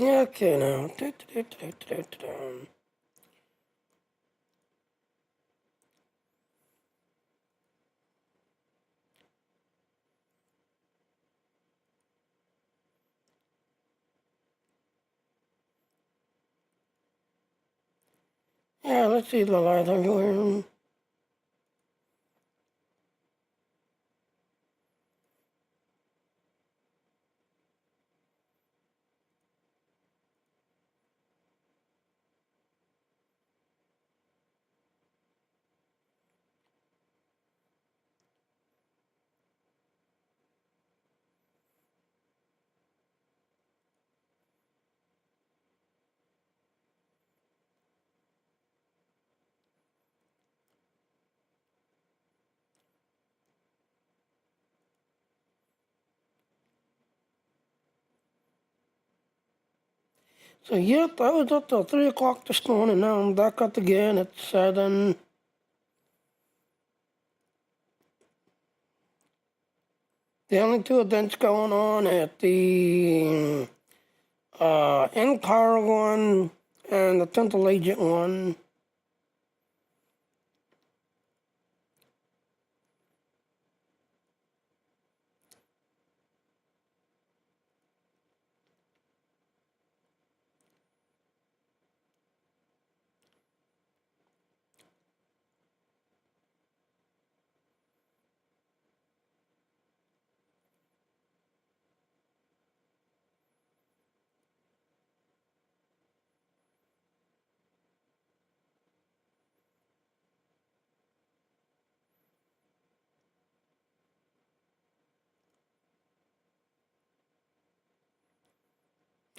Okay, now. Yeah, let's see the light I'm going. So, yep, I was up till 3 o'clock this morning. Now I'm back up again at 7. The only two events going on at the Empire one and the Temporal Agent one.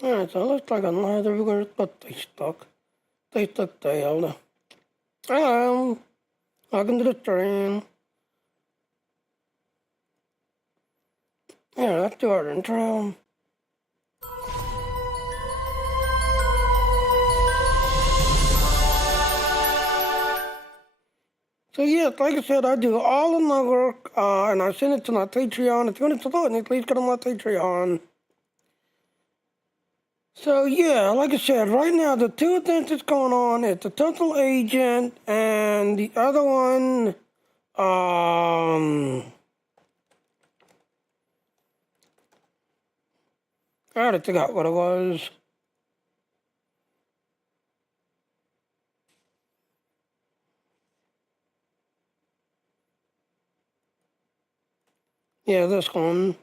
Alright, so it looks like another regular, but they stuck. They stuck tailed. Welcome to the train. Yeah, let's do our intro. So yeah, like I said, I do all of my work, and I send it to my Patreon. If you want to support me, please go to my Patreon. So yeah, like I said, right now the two events that's going on is the Temporal Agent and the other one, I had to figure out what it was. Yeah, this one.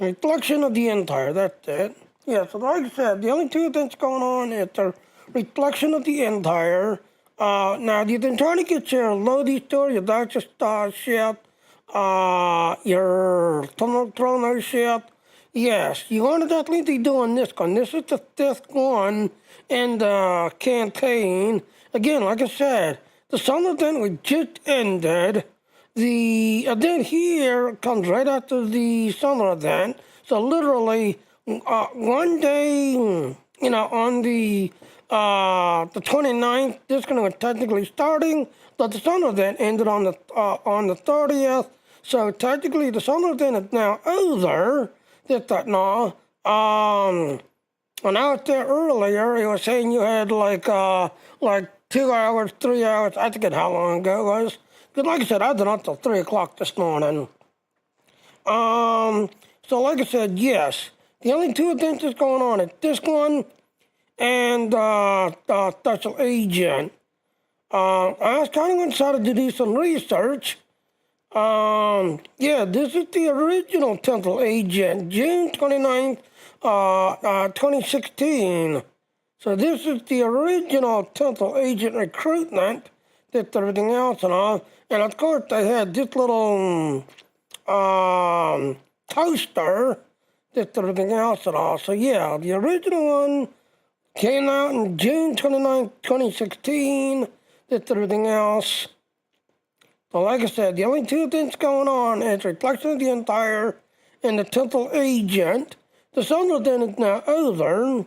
Reflection of the Empire, that's it. Yeah, so like I said, the only two things going on is the reflection of the Empire. Now, you've been trying to get your Lodi store, your Dutch ship, your Trono ship. Yes, you want to definitely be doing this one. This is the fifth one in the campaign. Again, like I said, the summer event we just ended. The event here comes right after the summer event. So literally, one day, on the 29th, this is going to technically starting, but the summer event ended on the 30th. So technically, the summer event is now over. Just that now. When I was there earlier, he was saying you had like 2 hours, 3 hours. I forget how long ago it was. Because like I said, I've been up till 3 o'clock this morning. So like I said, yes. The only two events that's going on is this one and Special Agent. I was kind of excited to do some research. Yeah, this is the original Temporal Agent, June 29th, 2016. So this is the original Temporal Agent Recruitment, that's everything else and all. And of course they had this little toaster, that's everything else and all. So yeah, the original one came out in June 29th, 2016, that's everything else. But like I said, the only two things going on is Reflection of the Empire and the Temporal Agent. The summer then is now over.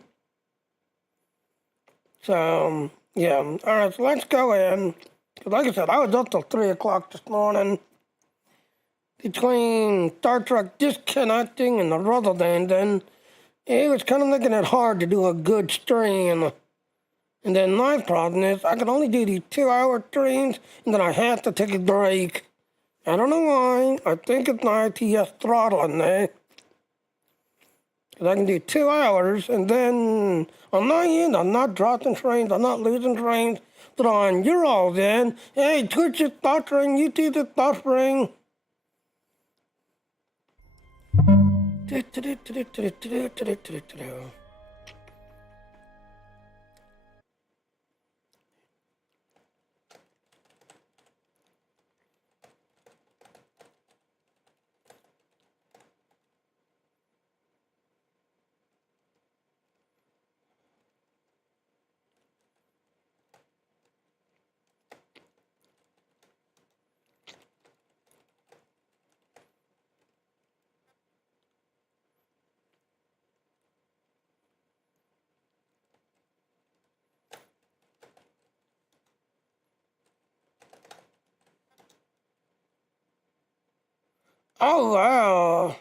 So, yeah. Alright, so let's go in. Because like I said, I was up till 3 o'clock this morning. between Star Trek disconnecting and the rubber ending, it was kind of making it hard to do a good stream. And then my problem is I can only do these 2-hour streams, and then I have to take a break. I don't know why. I think it's my ITS throttling there. Because I can do 2 hours, and then on my end, I'm not dropping frames, I'm not losing frames. But on your all's end, hey, Twitch is buffering, YouTube is buffering. Oh, wow.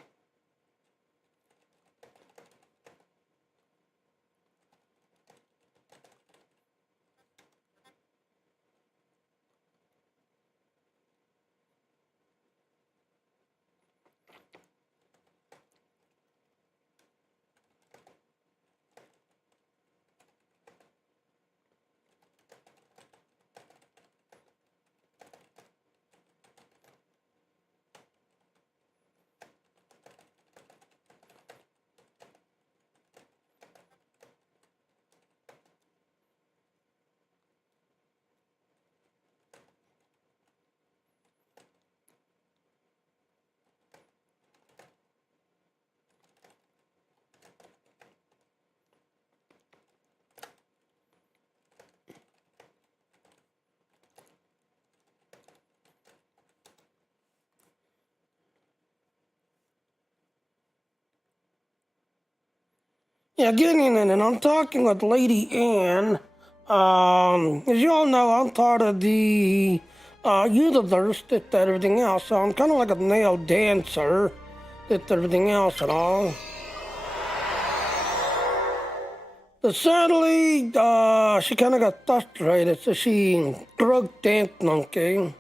Yeah, getting in, and I'm talking with Lady Ann. As you all know, I'm part of the universe that's everything else, so I'm kind of like a male dancer that's everything else and all. But sadly, she kind of got frustrated, so she broke Dance Monkey.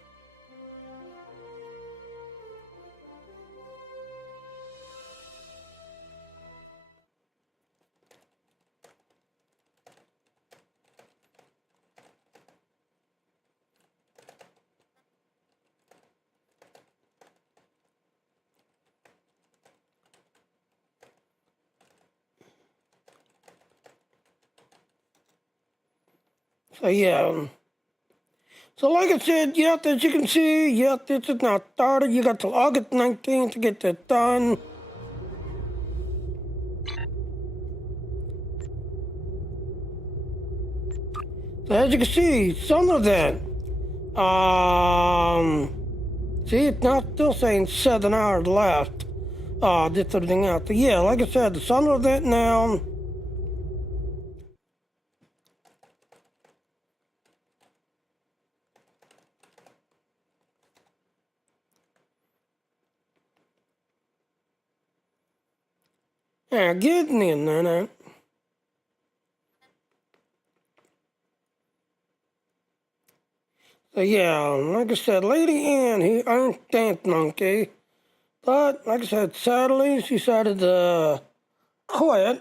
So yeah. So like I said, yep, as you can see, yep, this is not started. You got till August 19th to get this done. So as you can see, some of that, see, it's not still saying 7 hours left. This everything else. So yeah, like I said, some of that now. Yeah, getting in there. So yeah, like I said, Lady Ann, he earned Dance Monkey. But like I said, sadly, she decided to quit.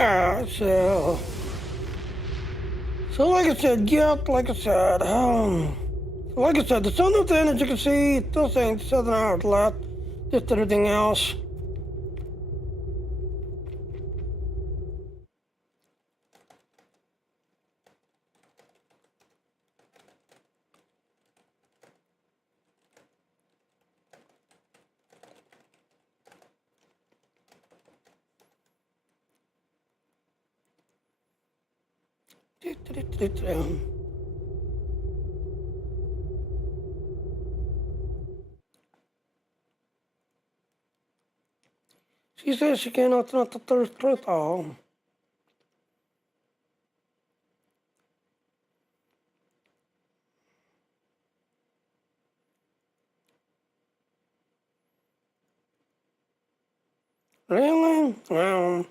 So like I said, the sun up there, as you can see, it's still saying 7 hours left, just everything else. She says she cannot not the thirst truth all. Really? Well,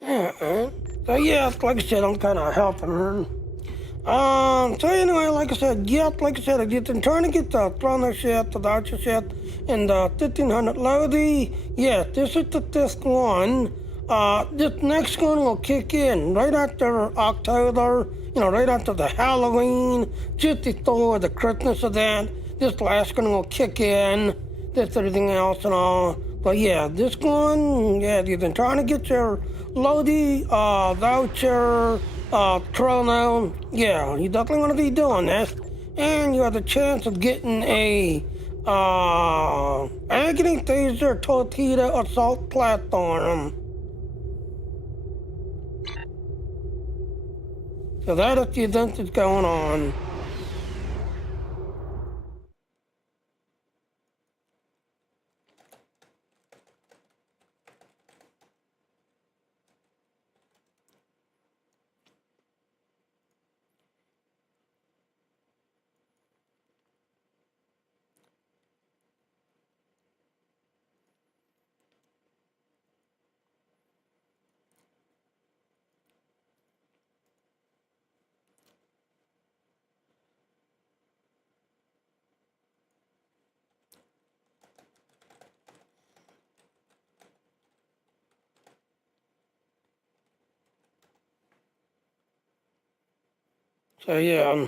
yeah. So yeah, like I said, I'm kind of helping her. So anyway, like I said, I've been trying to get the Throne ship, the Archer ship, and the 1500 Lodi. Yeah, this is the fifth one. This next one will kick in right after October, right after the Halloween, just before the Christmas event. This last one will kick in, this everything else and all. But yeah, this one, yeah, you've been trying to get your Lodi, voucher, Chrono, yeah, you definitely want to be doing this. And you have the chance of getting a agony phaser torpedo assault platform. So that is the event that's going on. So yeah.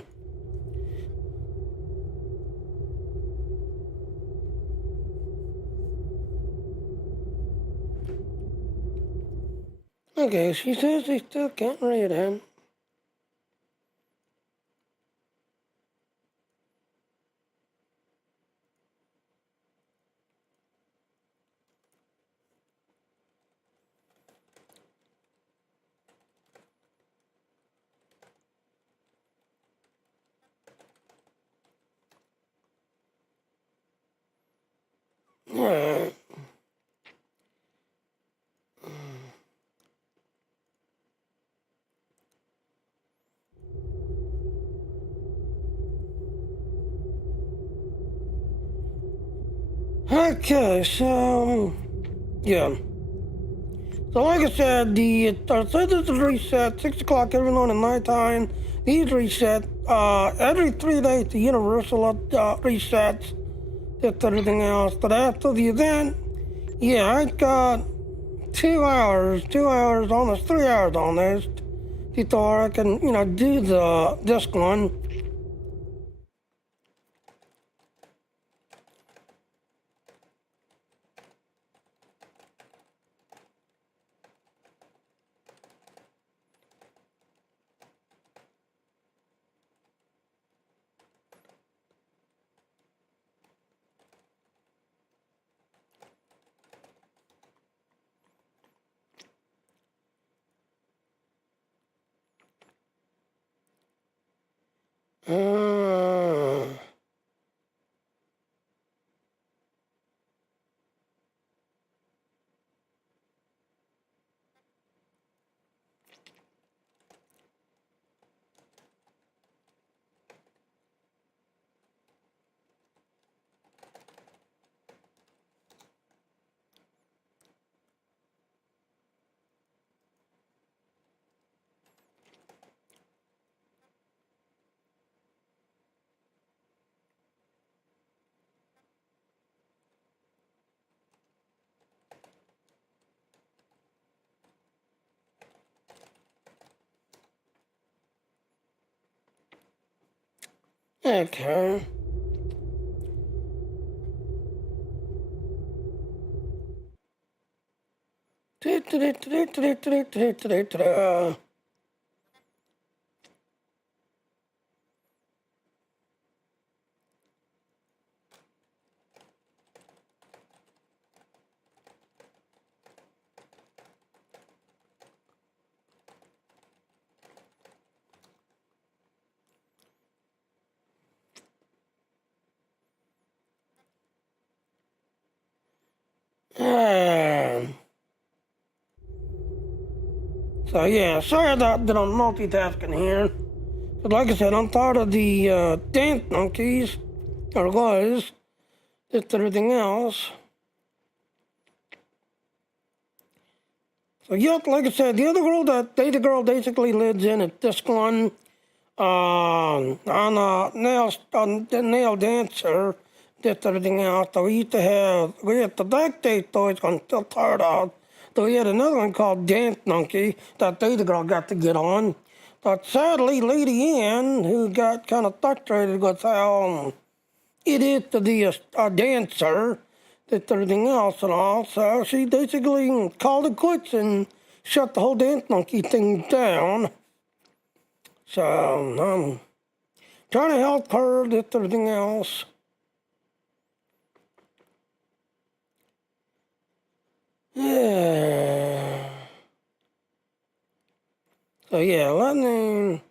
Okay, she says they still can't read him. Alright. Okay, so yeah. So like I said, the service is reset 6 o'clock every morning nighttime. These reset every 3 days. The universal resets. Just everything else. But after the event, yeah, I got 2 hours, almost 3 hours on this before I can, do the disc one. Okay. So yeah, sorry that I'm multitasking here. But like I said, I'm part of the dance monkeys, or was, just everything else. So yep, like I said, the other girl that the girl basically lives in at this one, on the nail dancer, just everything else. So we had the back date toys I'm still tired of. So we had another one called Dance Monkey that the girl got to get on. But sadly, Lady Ann, who got kind of frustrated with how it is to be a dancer, that everything else and all. So she basically called it quits and shut the whole dance monkey thing down. So I'm trying to help her with everything else. Yeah. So yeah, let me.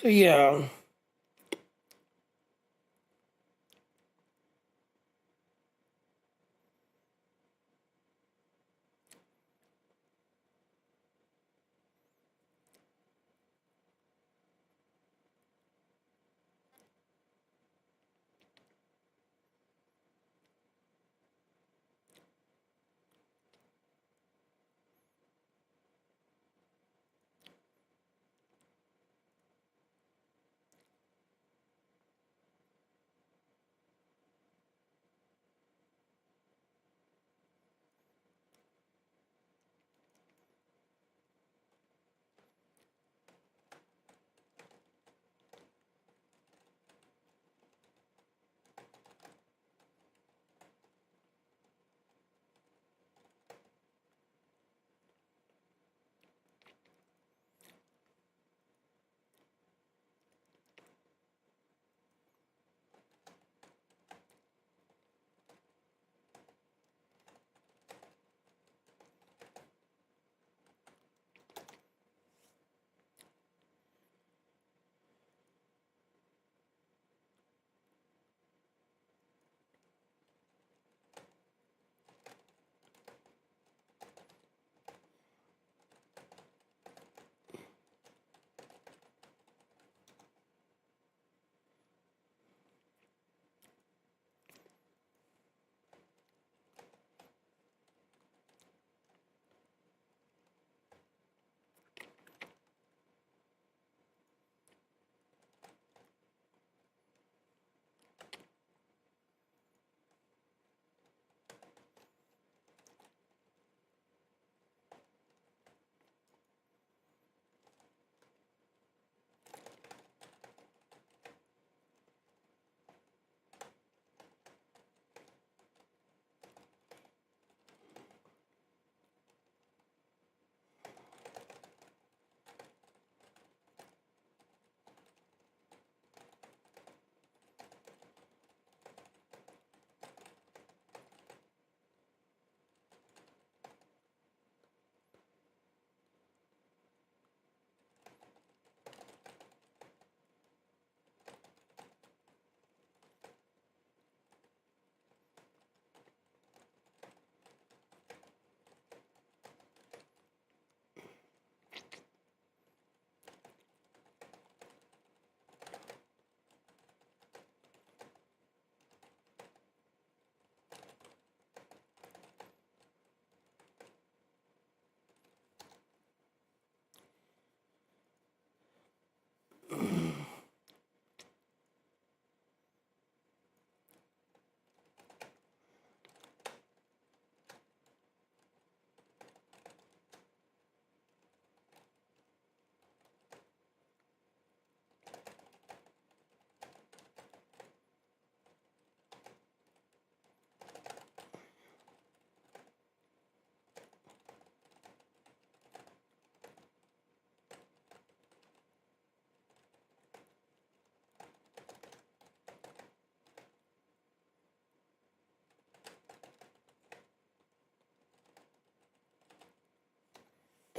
So yeah.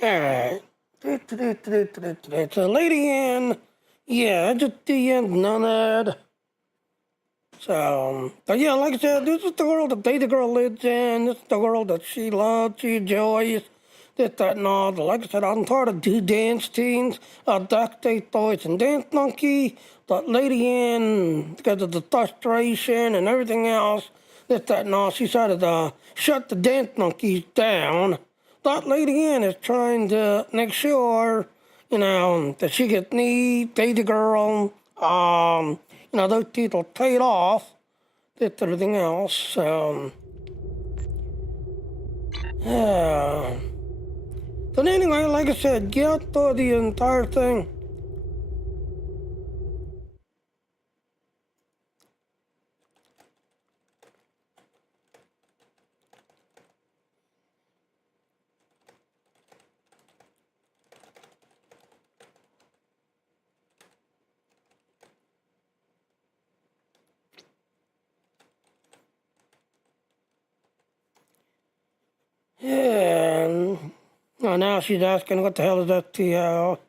Alright. So Lady Ann, yeah, just the end, none of that. So, but yeah, like I said, this is the world that the girl lives in. This is the world that she loves, she enjoys. This, that, and all. Like I said, I'm part of two dance teams, Duck State Boys and Dance Monkey. But Lady Ann, because of the frustration and everything else, this, that, and all, she decided to shut the Dance Monkeys down. But Lady Ann is trying to make sure, that she gets me, Daisy Girl, those people paid off, did everything else. But anyway, like I said, get through the entire thing. Yeah. Oh, now she's asking what the hell is STO.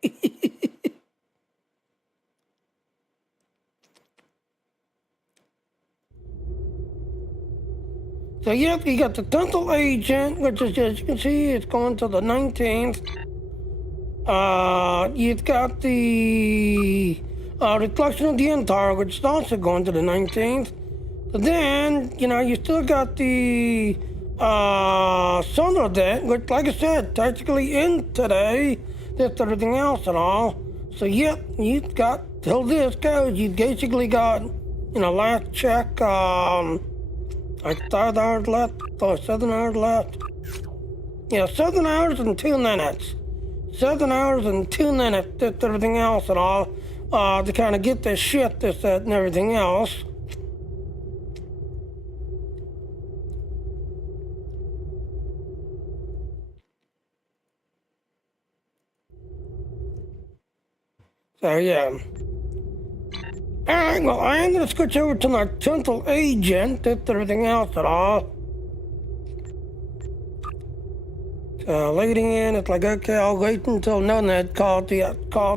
So yep, you got the Temporal Agent, which is, as you can see, it's going to the 19th. You've got the Reflection of the Empire, which is also going to the 19th. But then, you still got the Solar Debt, which, like I said, technically in today, just everything else and all. So, yep, you've got, till this goes, you've basically got, last check, like 5 hours left, or 7 hours left. Yeah, 7 hours and 2 minutes. 7 hours and 2 minutes, just everything else and all, to kind of get this shit, this, that, and everything else. So, yeah. Alright, well, I am going to switch over to my Temporal Agent, just everything else at all. So, Lady Ann, it's like, okay, I'll wait until none had called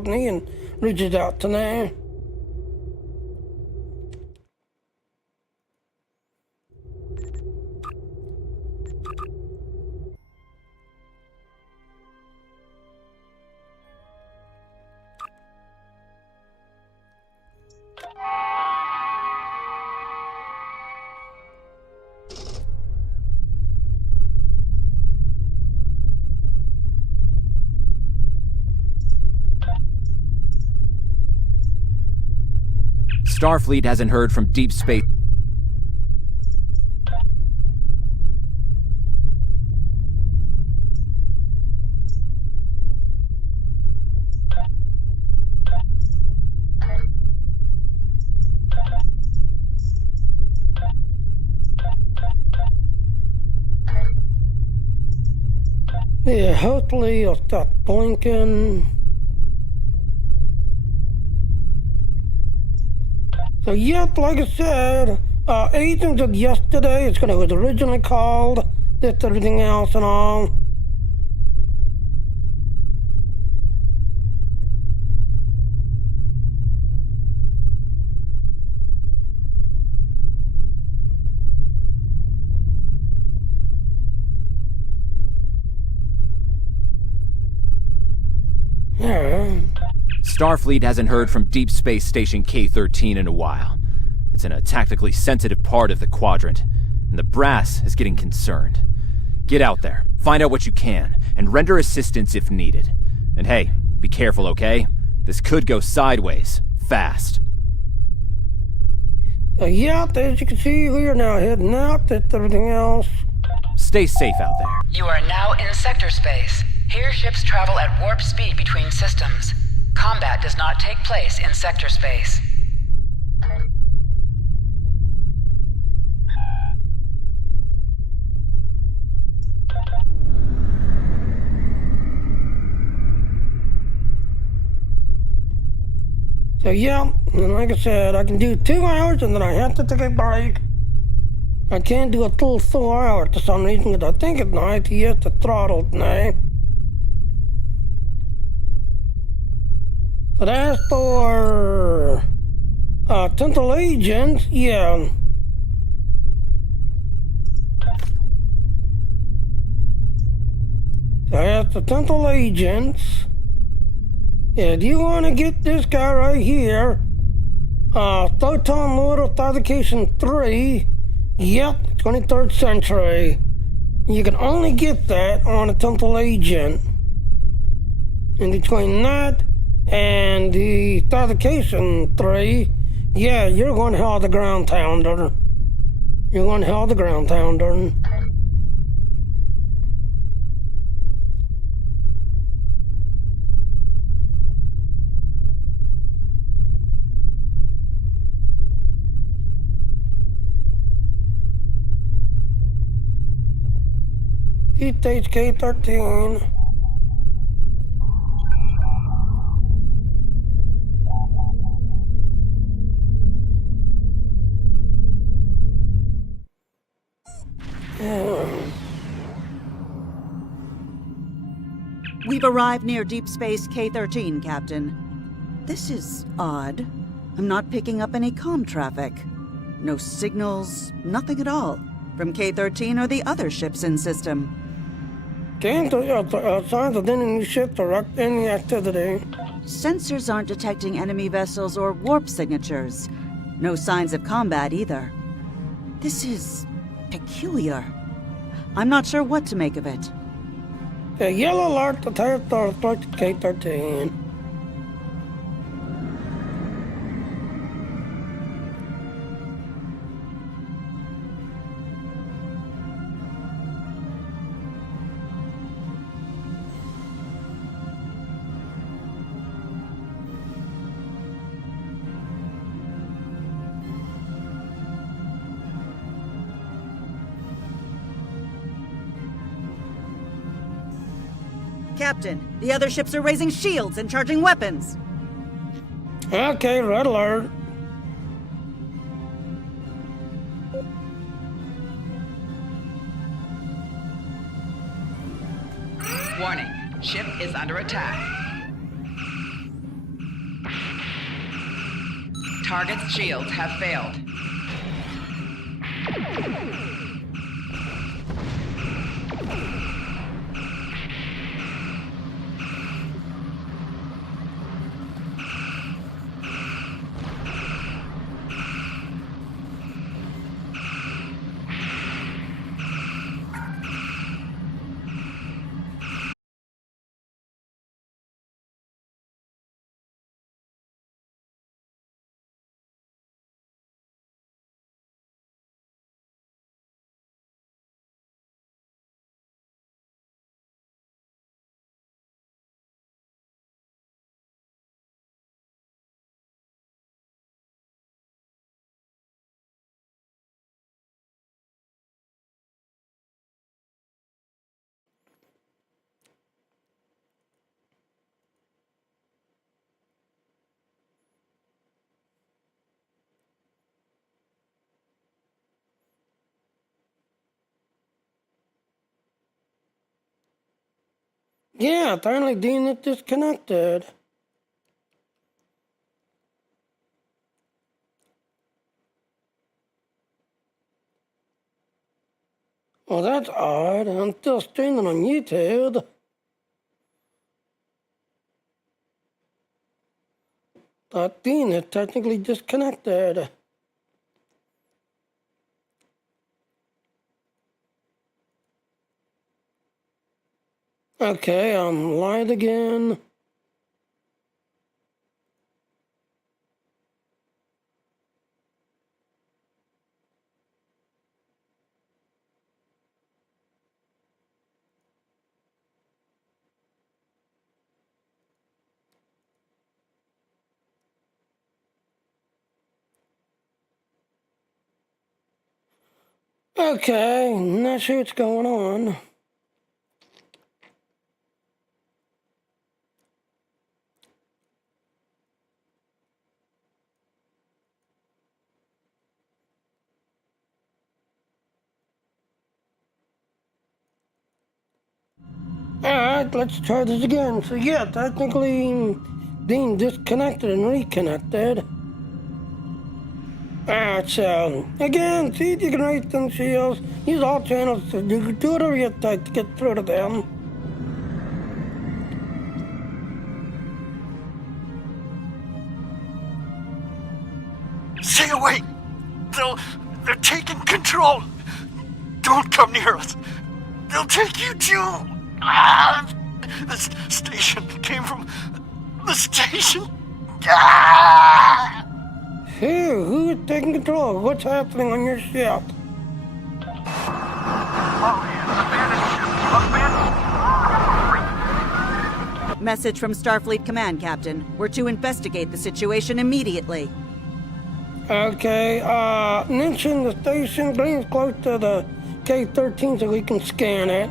me and reaches out to me. Starfleet hasn't heard from deep space. Yeah, hopefully I'll stop blinking. So, yep, like I said, agents of yesterday, it's what it was originally called, this, everything else and all. Yeah. Starfleet hasn't heard from Deep Space Station K-13 in a while. It's in a tactically sensitive part of the quadrant, and the brass is getting concerned. Get out there, find out what you can, and render assistance if needed. And hey, be careful, okay? This could go sideways, fast. Yep, as you can see, we are now heading out, that's everything else. Stay safe out there. You are now in sector space. Here ships travel at warp speed between systems. Combat does not take place in sector space. So yeah, and like I said, I can do 2 hours and then I have to take a break. I can't do a full 4 hours for some reason because I think at night he has the throttle now. test or Temporal Agent, yeah. So that's the Temporal Agents. Yeah, do you want to get this guy right here? Photon Motor Authentication 3. Yep, 23rd century. You can only get that on a Temporal Agent. In between that and the Authentication 3, yeah, you're going to hell the ground pounder. You're going to hell the ground pounder. K13. We've arrived near Deep Space K13, Captain. This is odd. I'm not picking up any comm traffic. No signals, nothing at all, from K13 or the other ships in system. Signs of enemy ship direct any activity. Sensors aren't detecting enemy vessels or warp signatures. No signs of combat either. This is peculiar. I'm not sure what to make of it. A yellow alert to territory K13. Captain, the other ships are raising shields and charging weapons. Okay, red alert. Warning, ship is under attack. Target's shields have failed. Yeah, apparently Dean is disconnected. Well, that's odd. I'm still streaming on YouTube. But Dean is technically disconnected. Okay, I'm live again. Okay, not sure what's going on. Alright, let's try this again. So yeah, technically being disconnected and reconnected. Alright, so, again, see if you can raise them shields. Use all channels to do whatever you take to get through to them. Stay away! They're taking control! Don't come near us! They'll take you too! This station came from the station! Phew, who is taking control? What's happening on your ship? Message from Starfleet Command, Captain. We're to investigate the situation immediately. Okay, mention the station, bring us close to the K-13 so we can scan it.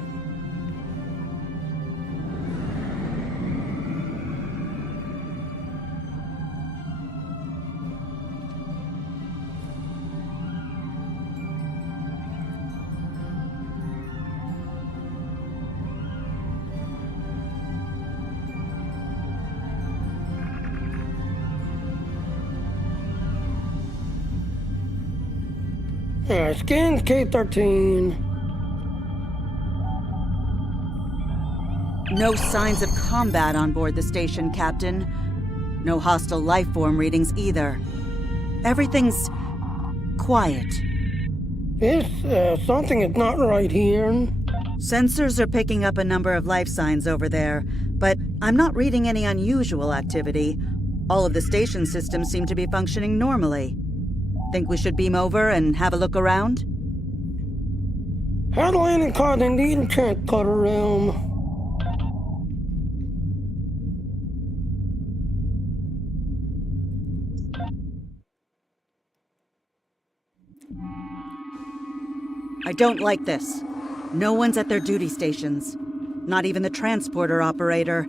Alright, scan K-13. No signs of combat on board the station, Captain. No hostile life form readings either. Everything's quiet. Something is not right here. Sensors are picking up a number of life signs over there, but I'm not reading any unusual activity. All of the station systems seem to be functioning normally. Think we should beam over and have a look around? How the landing card in the transporter room? I don't like this. No one's at their duty stations. Not even the transporter operator.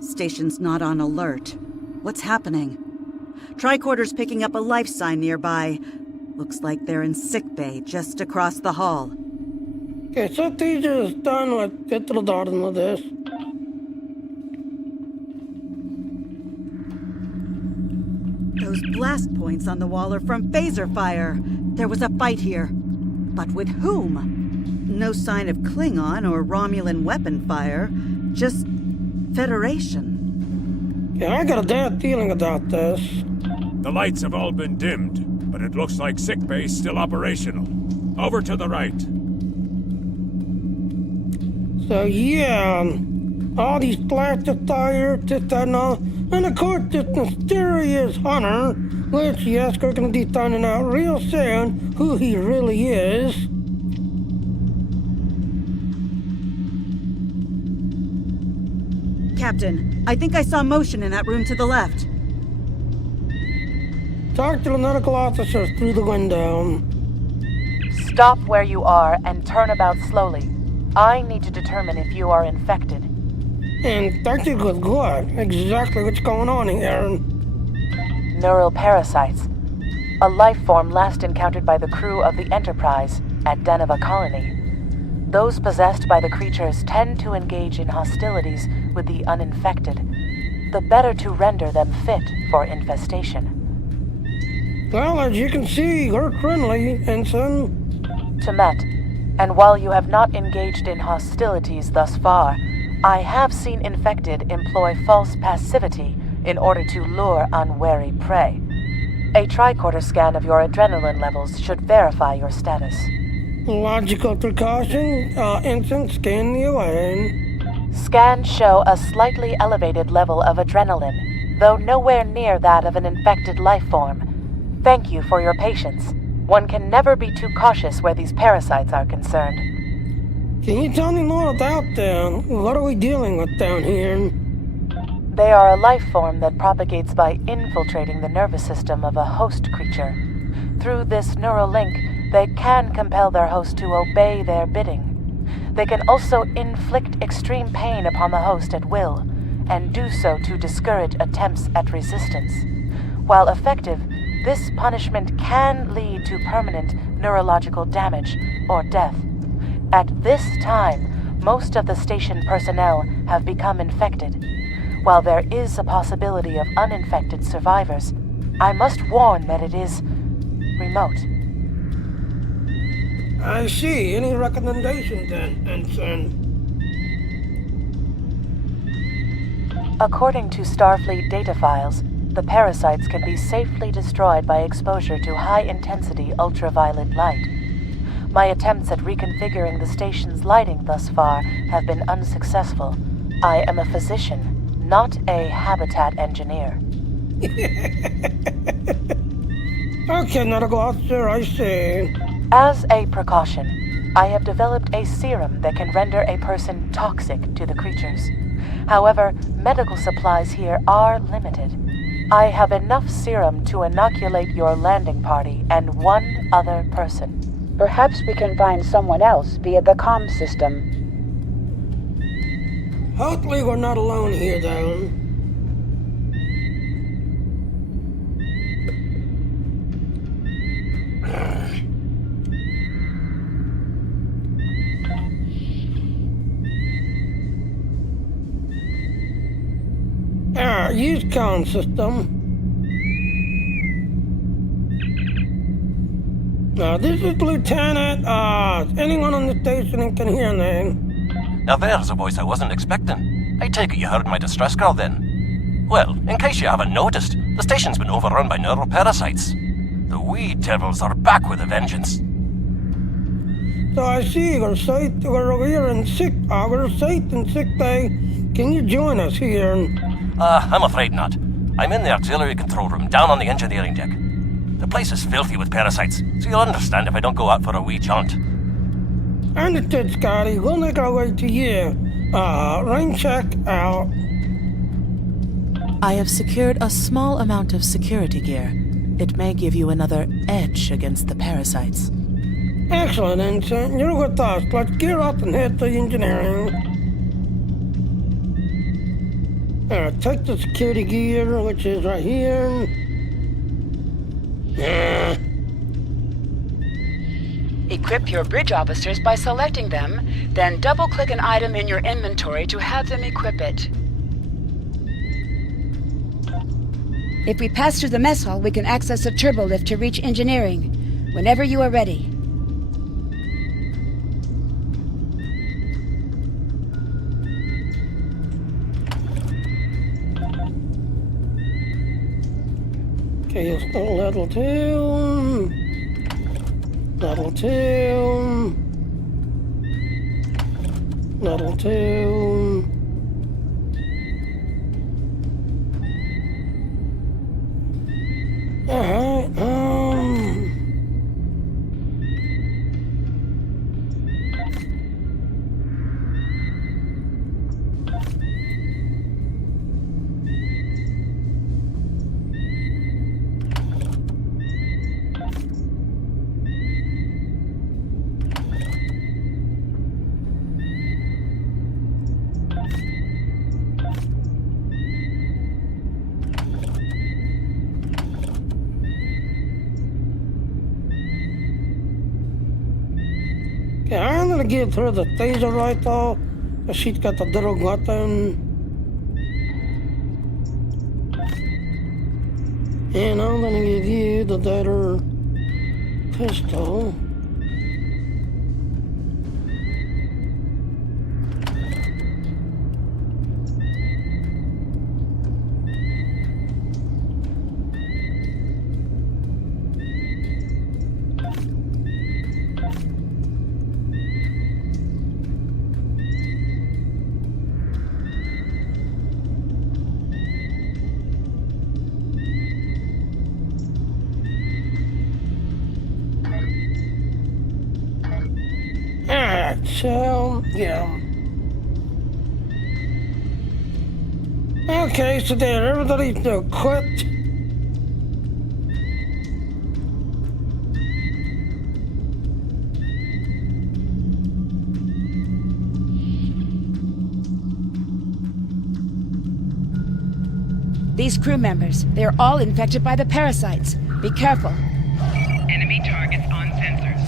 Station's not on alert. What's happening? Tricorder's picking up a life sign nearby. Looks like they're in sickbay just across the hall. Okay, so these is done. Let's get to the bottom of this. Those blast points on the wall are from phaser fire. There was a fight here. But with whom? No sign of Klingon or Romulan weapon fire. Just Federation. Yeah, I got a bad feeling about this. The lights have all been dimmed, but it looks like sickbay's still operational. Over to the right. So yeah, all these blasted fire, this, that, and all. And of course, this mysterious hunter, which, yes, we're gonna be finding out real soon who he really is. Captain, I think I saw motion in that room to the left. Talk to the medical officers through the window. Stop where you are and turn about slowly. I need to determine if you are infected. Infected with what? Exactly what's going on here? Neural parasites. A life form last encountered by the crew of the Enterprise at Deneva Colony. Those possessed by the creatures tend to engage in hostilities with the uninfected, the better to render them fit for infestation. Well, as you can see, we're friendly, Ensign. Temet, and while you have not engaged in hostilities thus far, I have seen infected employ false passivity in order to lure unwary prey. A tricorder scan of your adrenaline levels should verify your status. Logical precaution, Ensign, scan the away. Scans show a slightly elevated level of adrenaline, though nowhere near that of an infected life form. Thank you for your patience. One can never be too cautious where these parasites are concerned. Can you tell me more about them? What are we dealing with down here? They are a life form that propagates by infiltrating the nervous system of a host creature. Through this neural link, they can compel their host to obey their bidding. They can also inflict extreme pain upon the host at will, and do so to discourage attempts at resistance. While effective, this punishment can lead to permanent neurological damage or death. At this time, most of the station personnel have become infected. While there is a possibility of uninfected survivors, I must warn that it is remote. I see. Any recommendations then, Ensign? According to Starfleet data files, the parasites can be safely destroyed by exposure to high-intensity ultraviolet light. My attempts at reconfiguring the station's lighting thus far have been unsuccessful. I am a physician, not a habitat engineer. Okay, Medical Officer, I see. As a precaution, I have developed a serum that can render a person toxic to the creatures. However, medical supplies here are limited. I have enough serum to inoculate your landing party and one other person. Perhaps we can find someone else via the comm system. Hopefully we're not alone here, though. Use comm system. This is Lieutenant. Anyone on the station that can hear me? Now there's a voice I wasn't expecting. I take it you heard my distress call then. Well, in case you haven't noticed, the station's been overrun by neuroparasites. The wee devils are back with a vengeance. So I see we're safe. We're over here in sick. We're safe in sick bay. Can you join us here? I'm afraid not. I'm in the auxiliary control room down on the engineering deck. The place is filthy with parasites, so you'll understand if I don't go out for a wee jaunt. Understood, Scotty. We'll make our way to you. Rain check out. I have secured a small amount of security gear. It may give you another edge against the parasites. Excellent, Ensign. You're with us. Let's gear up and head to the engineering. Take the security gear, which is right here. Equip your bridge officers by selecting them, then double-click an item in your inventory to have them equip it. If we pass through the mess hall, we can access a turbolift to reach engineering. Whenever you are ready. Okay, you'll start level 2. Level 2. Level 2. Alright, okay, I'm gonna give her the taser rifle, because she's got the little weapon. And I'm gonna give you the better pistol. Alright, so, yeah. Okay, so there, everybody's equipped. These crew members, they are all infected by the parasites. Be careful. Enemy targets on sensors.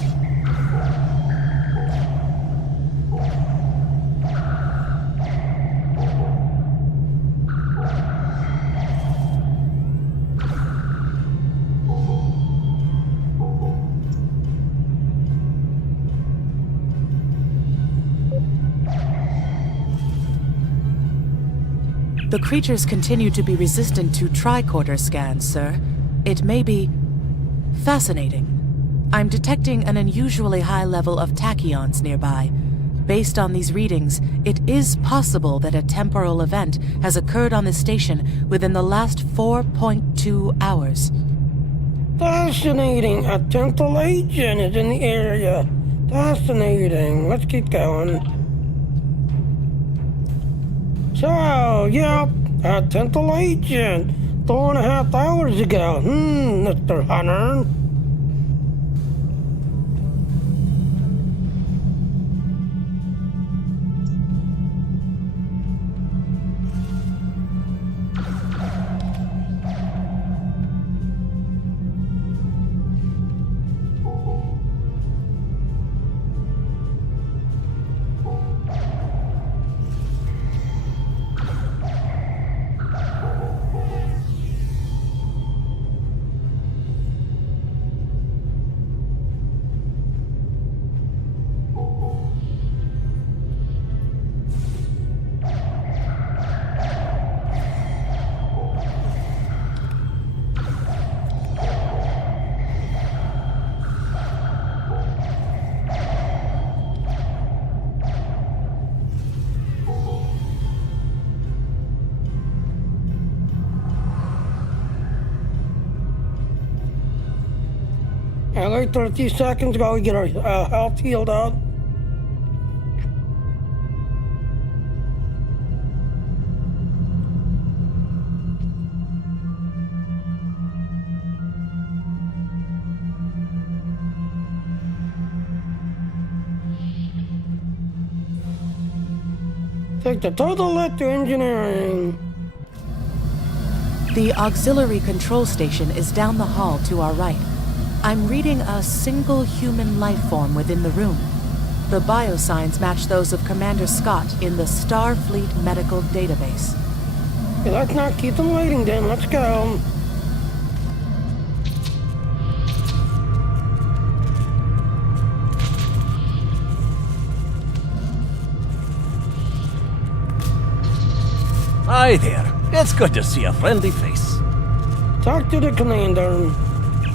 The creatures continue to be resistant to tricorder scans, sir. It may be fascinating. I'm detecting an unusually high level of tachyons nearby. Based on these readings, it is possible that a temporal event has occurred on the station within the last 4.2 hours. Fascinating. A temporal agent is in the area. Fascinating. Let's keep going. So, yep, a temporal agent. 4.5 hours ago. Mr. Hunter. Like 30 seconds ago, we get our health healed up. Take the total lift to engineering. The auxiliary control station is down the hall to our right. I'm reading a single human life form within the room. The biosigns match those of Commander Scott in the Starfleet Medical Database. Okay, let's not keep them waiting then. Let's go. Hi there. It's good to see a friendly face. Talk to the commander.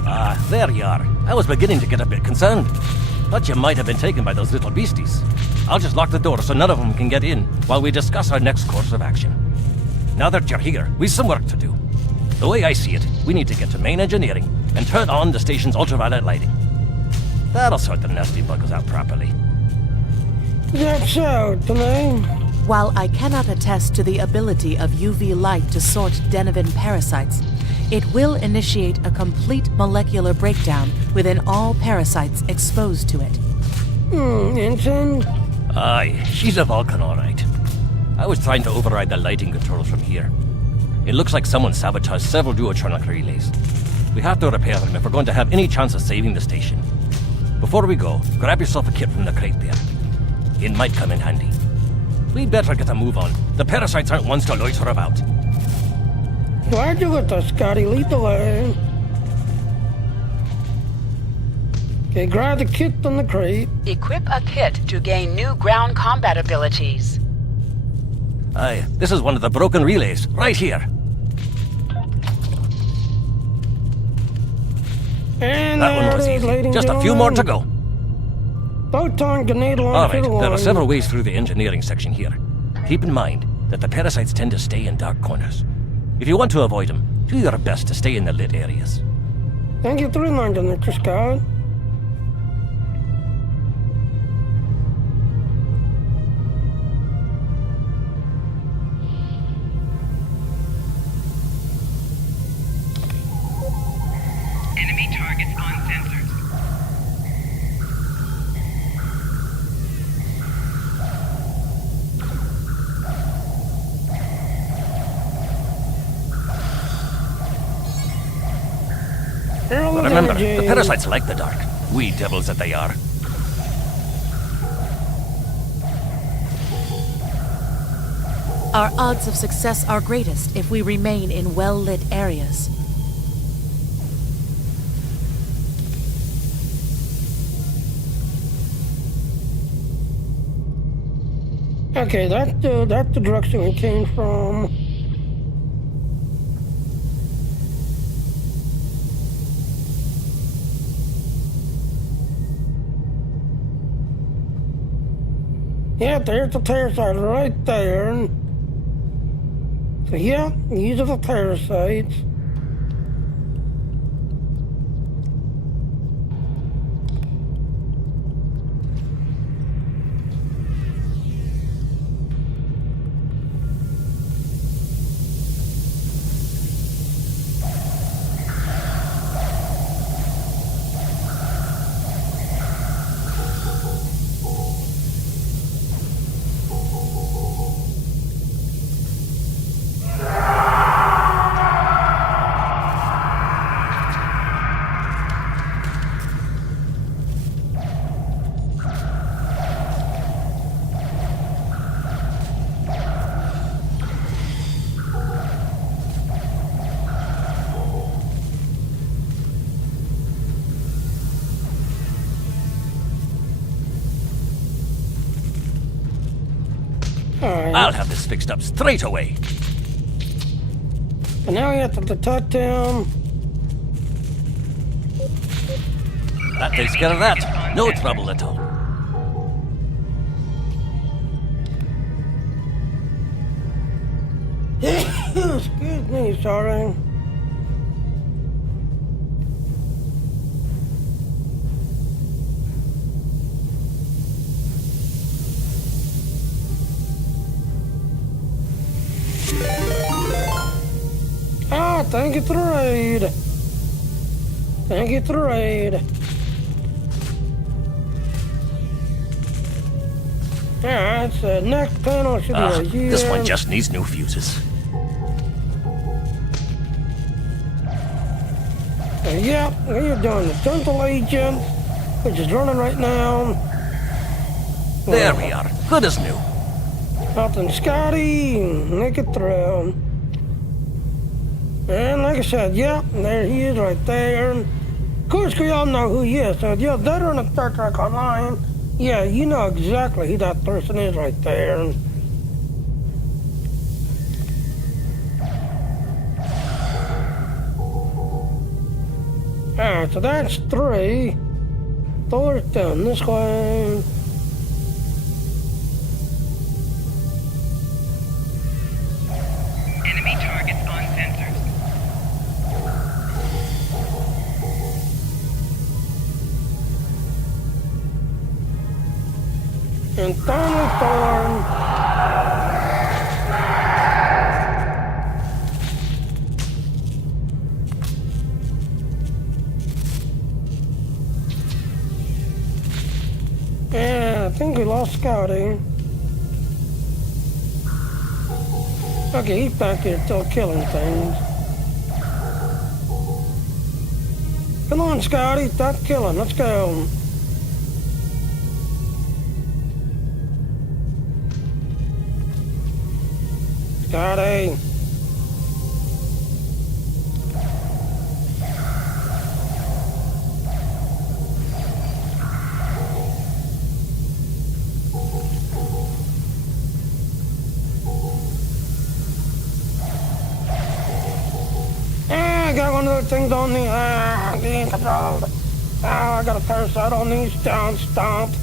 Ah, there you are. I was beginning to get a bit concerned. Thought you might have been taken by those little beasties. I'll just lock the door so none of them can get in while we discuss our next course of action. Now that you're here, we've some work to do. The way I see it, we need to get to main engineering and turn on the station's ultraviolet lighting. That'll sort the nasty buggers out properly. That's so, Danae. While I cannot attest to the ability of UV light to sort Denivan parasites, it will initiate a complete molecular breakdown within all parasites exposed to it. Ensign? Aye, she's a Vulcan, all right. I was trying to override the lighting controls from here. It looks like someone sabotaged several duotronic relays. We have to repair them if we're going to have any chance of saving the station. Before we go, grab yourself a kit from the crate there. It might come in handy. We'd better get a move on. The parasites aren't ones to loiter about. Glad you with us, Scotty. Lead the way. Okay, grab the kit from the crate. Equip a kit to gain new ground combat abilities. Aye, this is one of the broken relays, right here. And That one was easy. Just a few more to go. Photon grenade launcher. All right, there are several ways through the engineering section here. Keep in mind that the parasites tend to stay in dark corners. If you want to avoid them, do your best to stay in the lit areas. Thank you for reminding, Mr. Scott. Enemy targets on sensors. Remember, the parasites like the dark. Wee devils that they are. Our odds of success are greatest if we remain in well-lit areas. Okay, that's the direction we came from. Yeah, there's the tear sites right there. So yeah, these are the tear sites. I'll have this fixed up straight away. And now we have to detect him. That takes care of that. No trouble at all. Excuse me, sorry. Ah, thank you to the raid. Thank you to the raid. Alright, so next panel should be right here. This one just needs new fuses. Yeah, we're doing the Temporal Agent, which is running right now. There we are. Good as new. Captain Scotty, make it through. And like I said, yeah, there he is right there. Of course, we all know who he is. So, yeah, that on the Star Trek Online, yeah, you know exactly who that person is right there. Alright, so that's 3. Doors down this way. Enemy targets on sensors. And finally, Thorn. Yeah, I think we lost Scotty. Okay, he's back here still killing things. Come on, Scotty, stop killing. Let's go. Scotty. I got one of those things on me. Being controlled. I got a parasite on these. Stomp, stomp.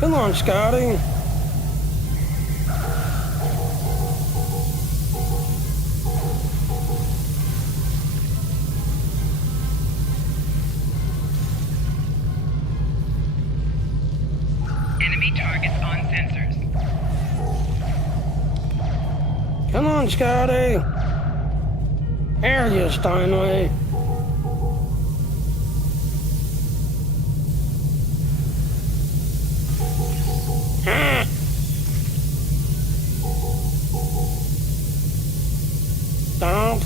Come on, Scotty. Enemy targets on sensors. Come on, Scotty. There you is, Steinway. Stomp.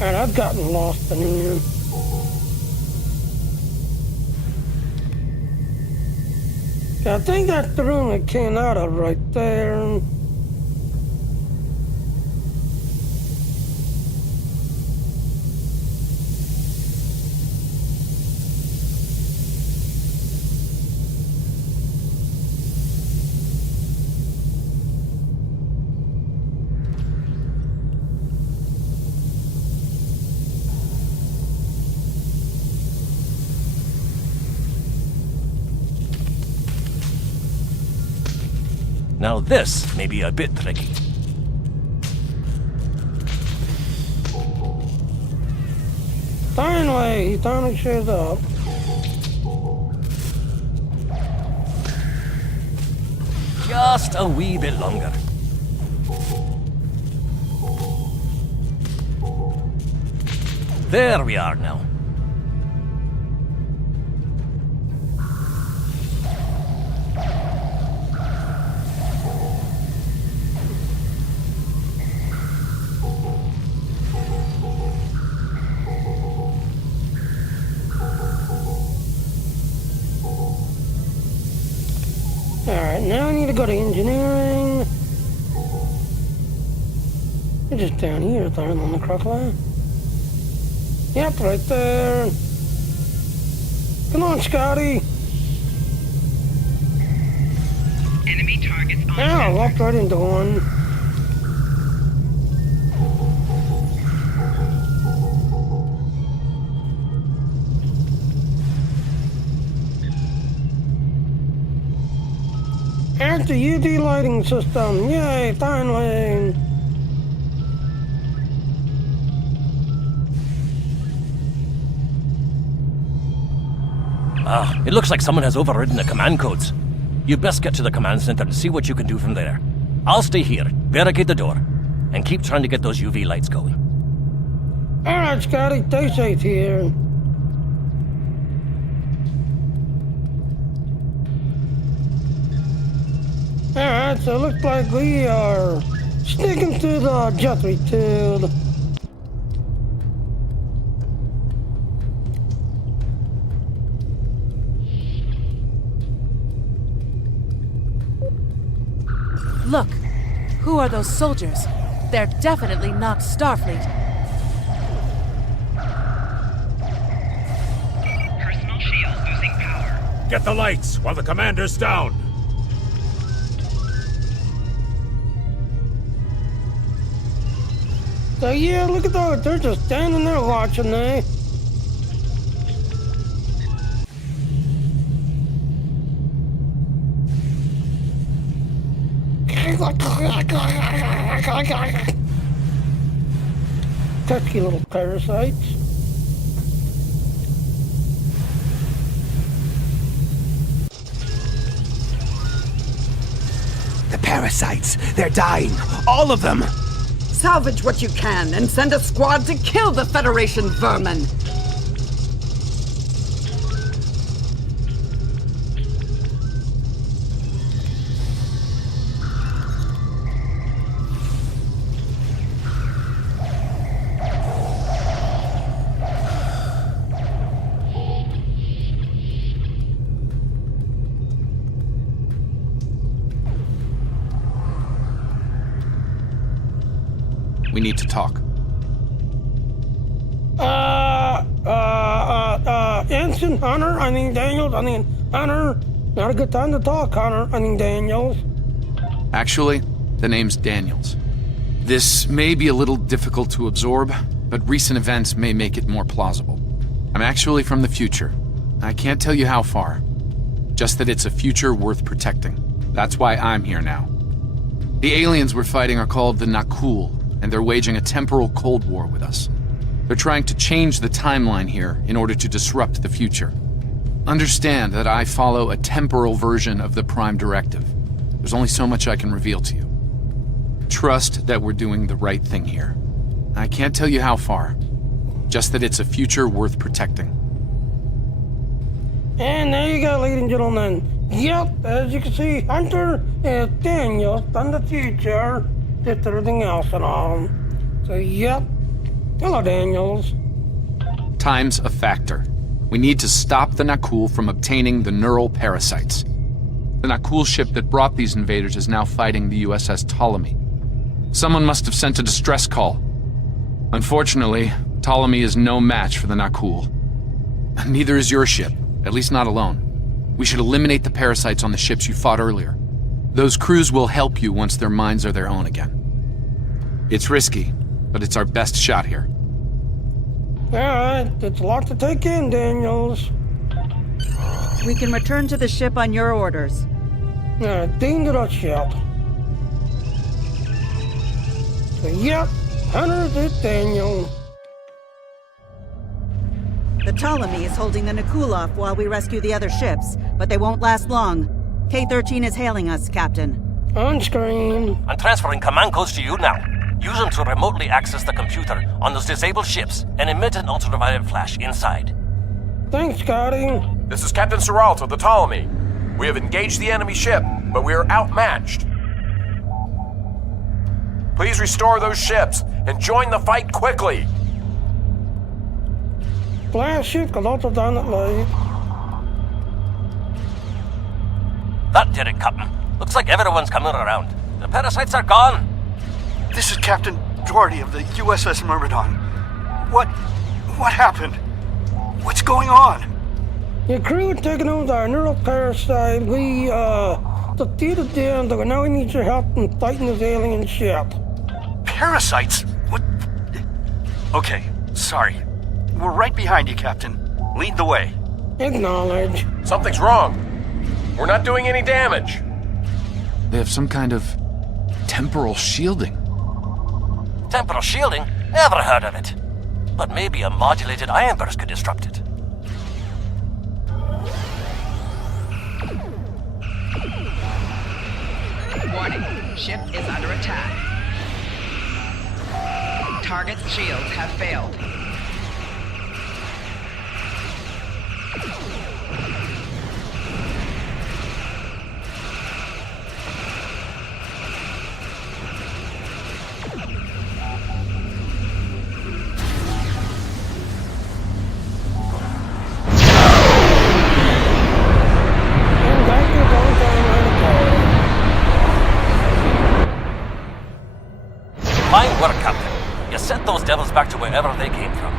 And I've gotten lost in here. I think that's the room it came out of right there. Now this may be a bit tricky. Finally, he finally shows up. Just a wee bit longer. There we are now. Alright, now I need to go to engineering. It's just down here, there on the crook line. Yep, right there. Come on, Scotty. Enemy targets on Ow, I sensors. walked right into one. At the UV lighting system. Yay, finally. Ah, it looks like someone has overridden the command codes. You'd best get to the command center and see what you can do from there. I'll stay here, barricade the door, and keep trying to get those UV lights going. Alright, Scotty, stay safe here. Alright, so it looks like we are sticking to the jetty tube. Look, who are those soldiers? They're definitely not Starfleet. Personal shield losing power. Get the lights while the commander's down. So yeah, look at those. They're just standing there watching, eh? Pesky little parasites. The parasites, they're dying. All of them! Salvage what you can and send a squad to kill the Federation vermin. We need to talk. Ensign Hunter, Daniels, Hunter. Not a good time to talk, Hunter, Daniels. Actually, the name's Daniels. This may be a little difficult to absorb, but recent events may make it more plausible. I'm actually from the future. I can't tell you how far. Just that it's a future worth protecting. That's why I'm here now. The aliens we're fighting are called the Nakul, and they're waging a temporal Cold War with us. They're trying to change the timeline here in order to disrupt the future. Understand that I follow a temporal version of the Prime Directive. There's only so much I can reveal to you. Trust that we're doing the right thing here. I can't tell you how far. Just that it's a future worth protecting. And there you go, ladies and gentlemen. Yep, as you can see, Hunter is Daniels from the future. Just everything else and all. So, yep. Hello, Daniels. Time's a factor. We need to stop the Nakul from obtaining the neural parasites. The Nakul ship that brought these invaders is now fighting the USS Ptolemy. Someone must have sent a distress call. Unfortunately, Ptolemy is no match for the Nakul. Neither is your ship, at least not alone. We should eliminate the parasites on the ships you fought earlier. Those crews will help you once their minds are their own again. It's risky, but it's our best shot here. Alright, it's a lot to take in, Daniels. We can return to the ship on your orders. Dean to the ship. So, yep, Hunter's it, Daniel. The Ptolemy is holding the Nakul off while we rescue the other ships, but they won't last long. K-13 is hailing us, Captain. On screen. I'm transferring command codes to you now. Use them to remotely access the computer on those disabled ships and emit an ultraviolet flash inside. Thanks, Scotty. This is Captain Seralt of the Ptolemy. We have engaged the enemy ship, but we are outmatched. Please restore those ships and join the fight quickly. Blast ship got ultraviolet light. That did it, Captain. Looks like everyone's coming around. The parasites are gone. This is Captain Doherty of the USS Myrmidon. What happened? What's going on? Your crew had taken over our neural parasite. We, defeated them, but now we need your help in fighting this alien ship. Parasites? What? Okay, sorry. We're right behind you, Captain. Lead the way. Acknowledge. Something's wrong. We're not doing any damage. They have some kind of temporal shielding. Temporal shielding? Never heard of it. But maybe a modulated ion burst could disrupt it. Warning, ship is under attack. Target's shields have failed. Fine work, Captain. You sent those devils back to wherever they came from.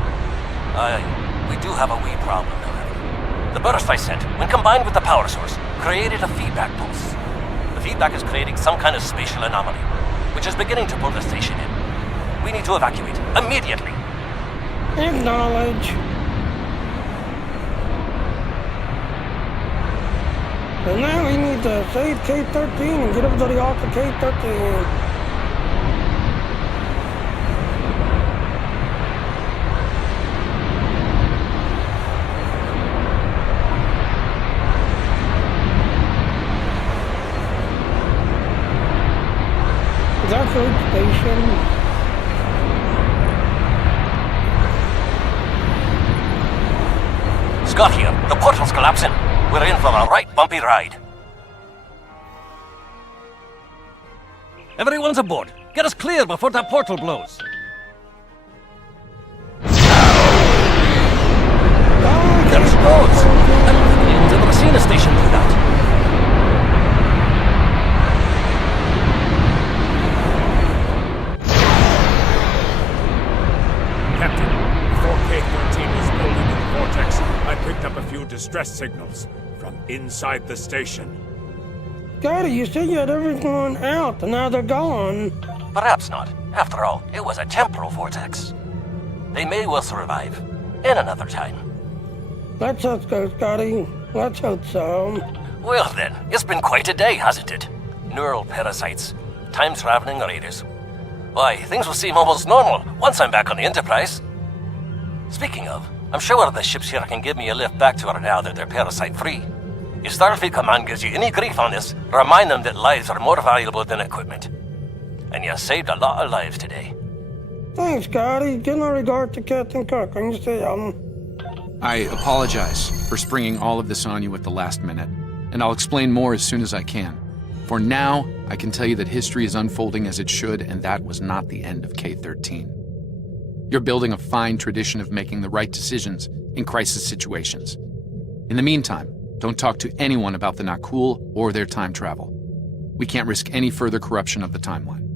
We do have a wee problem, however. The burst I sent, when combined with the power source, created a feedback pulse. The feedback is creating some kind of spatial anomaly, which is beginning to pull the station in. We need to evacuate, immediately. Acknowledge. And now we need to save K-13 and get everybody off the K-13. Evacuate station. Scott here. The portal's collapsing. We're in for a right bumpy ride. Everyone's aboard. Get us clear before that portal blows. There explodes. I don't think anyone's ever seen a station do that. Captain, before K-13 was pulled into the vortex, I picked up a few distress signals from inside the station. Scotty, you said you had everyone out, and now they're gone. Perhaps not. After all, it was a temporal vortex. They may well survive. In another time. Let's hope so, Scotty. Let's hope so. Well then, it's been quite a day, hasn't it? Neural parasites, time-traveling raiders. Why, things will seem almost normal once I'm back on the Enterprise. Speaking of, I'm sure the ships here can give me a lift back to her now that they're parasite-free. If Starfleet Command gives you any grief on this, remind them that lives are more valuable than equipment. And you saved a lot of lives today. Thanks, Scotty. Give my regard to Captain Cook when you see him. I apologize for springing all of this on you at the last minute, and I'll explain more as soon as I can. For now, I can tell you that history is unfolding as it should, and that was not the end of K-13. You're building a fine tradition of making the right decisions in crisis situations. In the meantime, Don't talk to anyone about the Nakul or their time travel. We can't risk any further corruption of the timeline.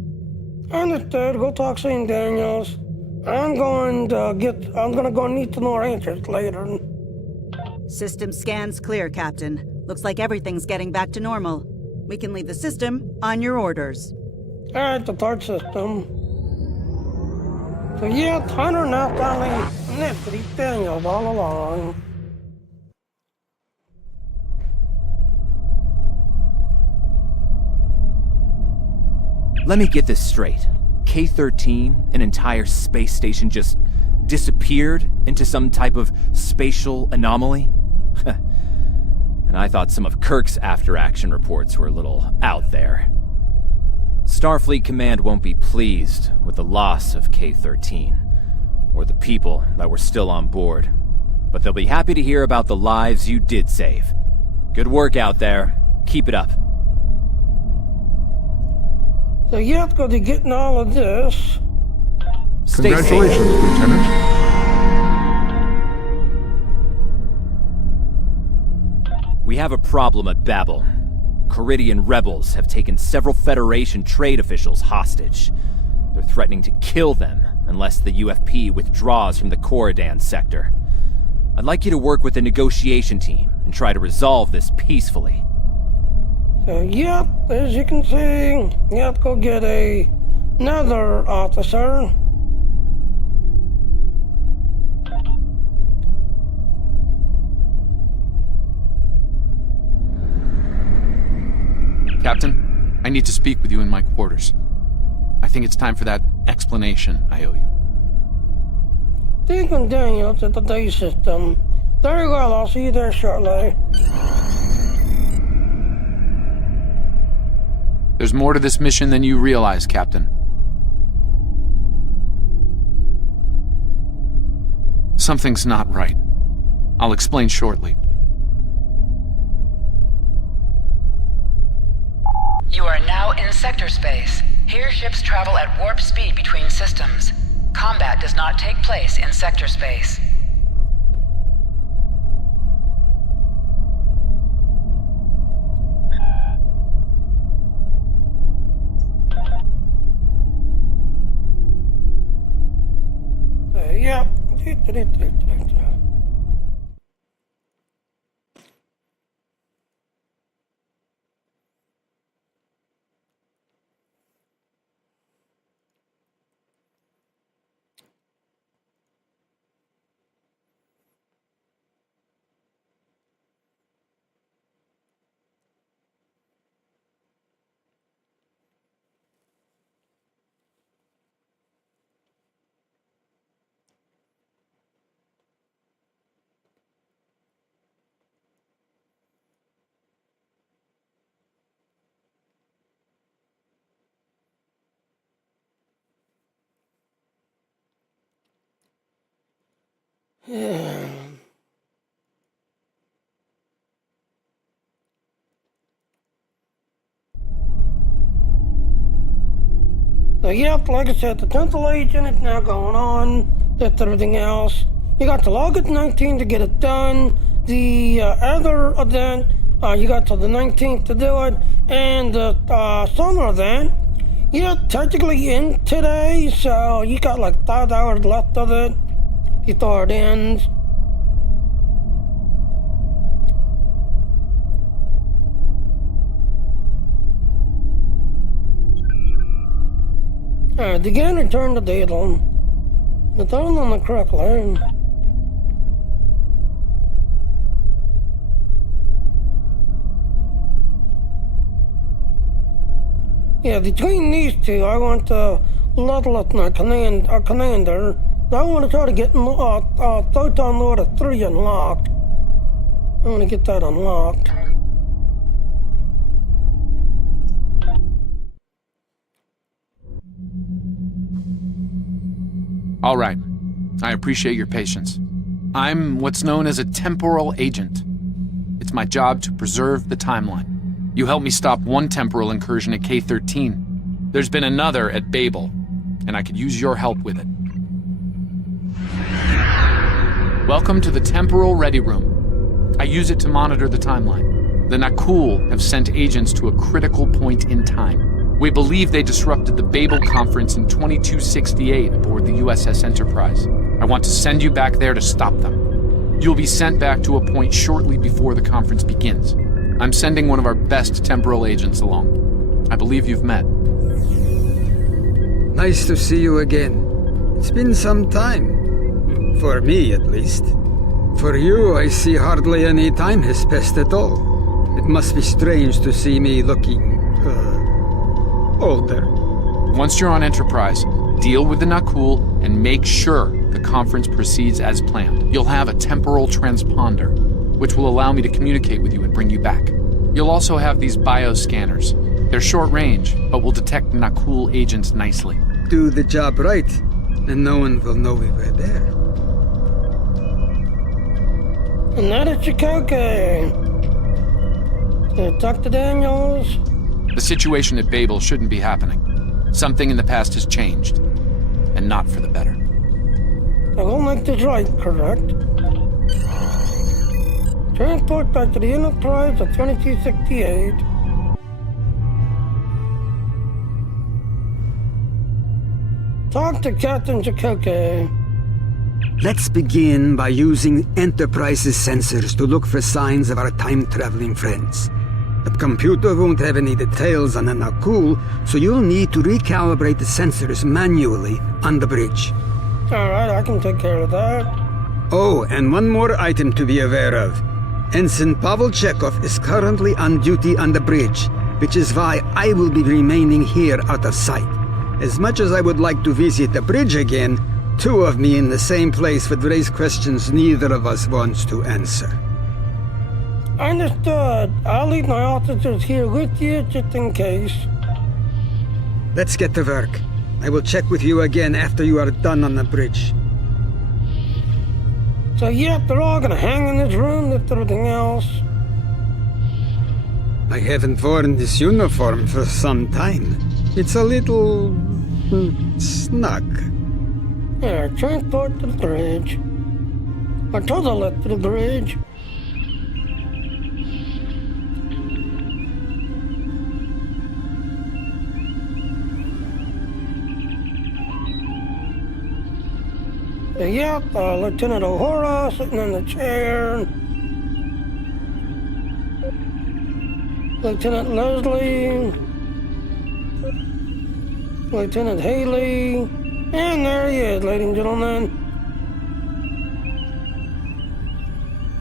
Understood. Go talk to St. Daniels. I'm gonna go need some more answers later. System scans clear, Captain. Looks like everything's getting back to normal. We can leave the system on your orders. Alright, the third system. So yeah, Hunter not telling Nifty Daniels all along. Let me get this straight. K-13, an entire space station, just disappeared into some type of spatial anomaly? And I thought some of Kirk's after-action reports were a little out there. Starfleet Command won't be pleased with the loss of K-13, or the people that were still on board. But they'll be happy to hear about the lives you did save. Good work out there. Keep it up. So you have to be getting all of this. Stay Congratulations, safe. Lieutenant. We have a problem at Babel. Caridian rebels have taken several Federation trade officials hostage. They're threatening to kill them unless the UFP withdraws from the Corridan sector. I'd like you to work with the negotiation team and try to resolve this peacefully. So yep, as you can see, you have to go get another officer. Captain, I need to speak with you in my quarters. I think it's time for that explanation I owe you. Deacon Daniels at the day system. Very well, I'll see you there shortly. There's more to this mission than you realize, Captain. Something's not right. I'll explain shortly. You are now in sector space. Here ships travel at warp speed between systems. Combat does not take place in sector space. Yep. Yeah. So yep, like I said, the Temporal Agent is now going on. That's everything else. You got till August 19th to get it done. The other event, you got till the 19th to do it. And the summer event, you're technically in today, so you got like 5 hours left of it before it ends. Alright, again, return to data. Return on the correct line. Yeah, between these two, I want to level up my commander. I want to try to get Photon Order 3 unlocked. I want to get that unlocked. All right. I appreciate your patience. I'm what's known as a temporal agent. It's my job to preserve the timeline. You helped me stop one temporal incursion at K-13. There's been another at Babel, and I could use your help with it. Welcome to the Temporal Ready Room. I use it to monitor the timeline. The Nakul have sent agents to a critical point in time. We believe they disrupted the Babel conference in 2268 aboard the USS Enterprise. I want to send you back there to stop them. You'll be sent back to a point shortly before the conference begins. I'm sending one of our best temporal agents along. I believe you've met. Nice to see you again. It's been some time. For me, at least. For you, I see hardly any time has passed at all. It must be strange to see me looking, older. Once you're on Enterprise, deal with the Nakul and make sure the conference proceeds as planned. You'll have a temporal transponder, which will allow me to communicate with you and bring you back. You'll also have these bioscanners. They're short range, but will detect Nakul agents nicely. Do the job right, and no one will know we were there. And that is Chakotay. Dr. Daniels? The situation at Babel shouldn't be happening. Something in the past has changed, and not for the better. I will make this right, correct? Transport back to the Enterprise at 2268. Talk to Captain Chakotay. Let's begin by using Enterprise's sensors to look for signs of our time-traveling friends. The computer won't have any details on the Nakul, so you'll need to recalibrate the sensors manually on the bridge. Alright, I can take care of that. Oh, and one more item to be aware of. Ensign Pavel Chekhov is currently on duty on the bridge, which is why I will be remaining here out of sight. As much as I would like to visit the bridge again, two of me in the same place would raise questions neither of us wants to answer. Understood. I'll leave my officers here with you just in case. Let's get to work. I will check with you again after you are done on the bridge. So yeah, they're all gonna hang in this room with everything else. I haven't worn this uniform for some time. It's a little snug. Yeah, transport to the bridge. Or to the left to the bridge. Yep, Lieutenant O'Hara sitting in the chair. Lieutenant Leslie. Lieutenant Haley. And there he is, ladies and gentlemen.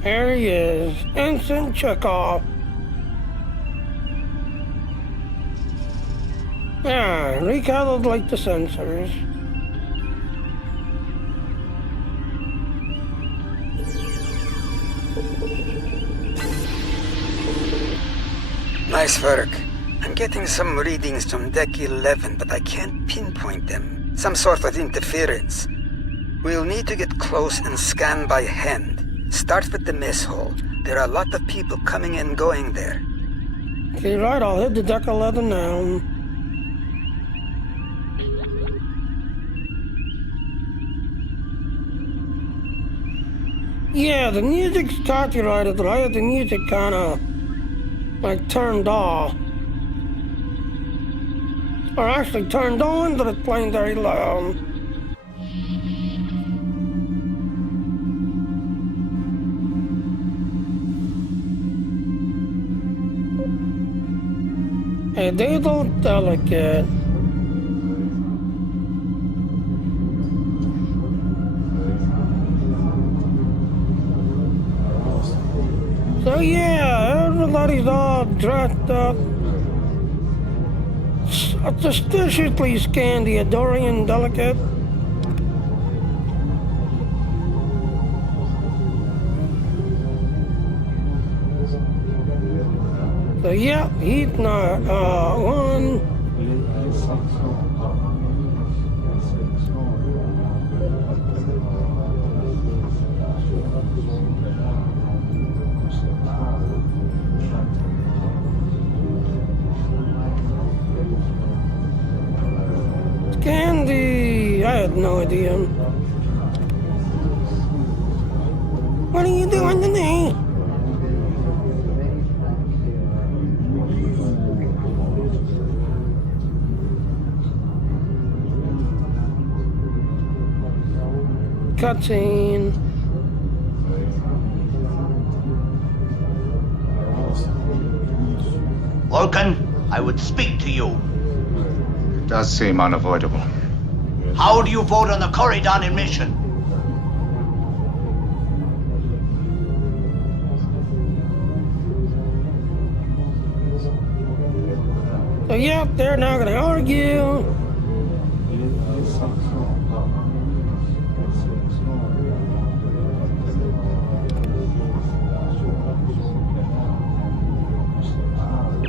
There he is, Ensign Chekhov. Yeah, recalibrate the sensors. Nice work. I'm getting some readings from Deck 11, but I can't pinpoint them. Some sort of interference. We'll need to get close and scan by hand. Start with the mess hall. There are a lot of people coming and going there. Okay, right, I'll head to Deck 11 now. Yeah, the music's copyrighted, but I have the music kinda like turned off. Or actually turned on, but it's playing very loud. Hey, they look delicate. So yeah, everybody's all dressed up. Suspiciously Scandinavian delicate. So yeah, he's not one. Candy, I had no idea. What are you doing to me? cutscene. Vulcan, I would speak to you. It does seem unavoidable. How do you vote on the Corridon admission? So yep, they're not gonna argue.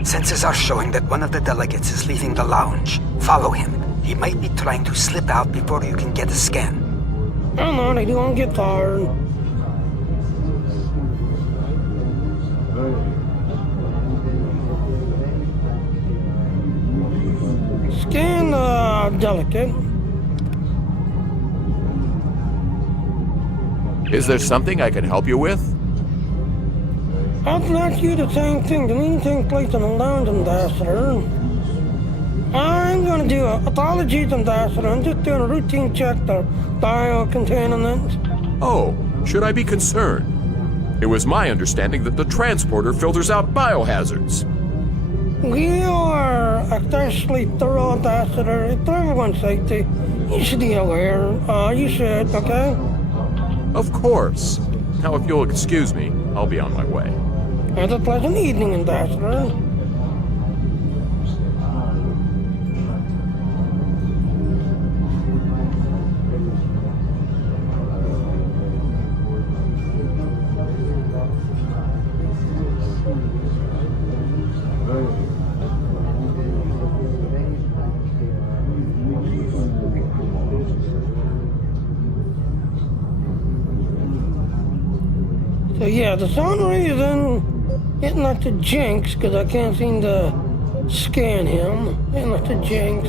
Sensors are showing that one of the delegates is leaving the lounge. Follow him. He might be trying to slip out before you can get a scan. Come on, I don't get tired. Scan the delegate. Is there something I can help you with? I'd like you the same thing. The meeting takes place in the lounge, Ambassador. I'm gonna do apologies, Ambassador. I'm just doing a routine check to biocontaminants. Oh, should I be concerned? It was my understanding that the transporter filters out biohazards. We are especially thorough, Ambassador. It's for everyone's safety. You should be aware. You should, okay? Of course. Now, if you'll excuse me, I'll be on my way. Have a pleasant evening, Ambassador. So yeah, for some reason, it's not the Jinx, because I can't seem to scan him. It's not the Jinx.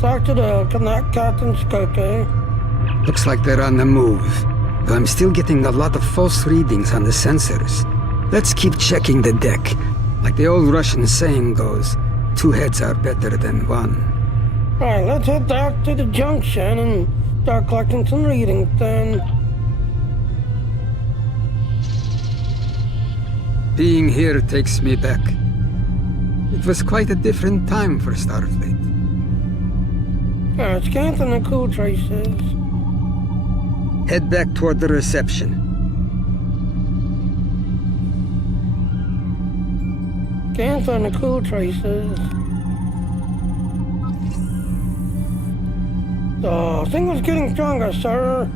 Talk to the Captain Skoke. Looks like they're on the move. But I'm still getting a lot of false readings on the sensors. Let's keep checking the deck. Like the old Russian saying goes, 2 heads are better than 1. Alright, let's head back to the junction and start collecting some readings then. Being here takes me back. It was quite a different time for Starfleet. Alright, scan for the cool traces. Head back toward the reception. Scan for the cool traces. The signal's getting stronger, sir.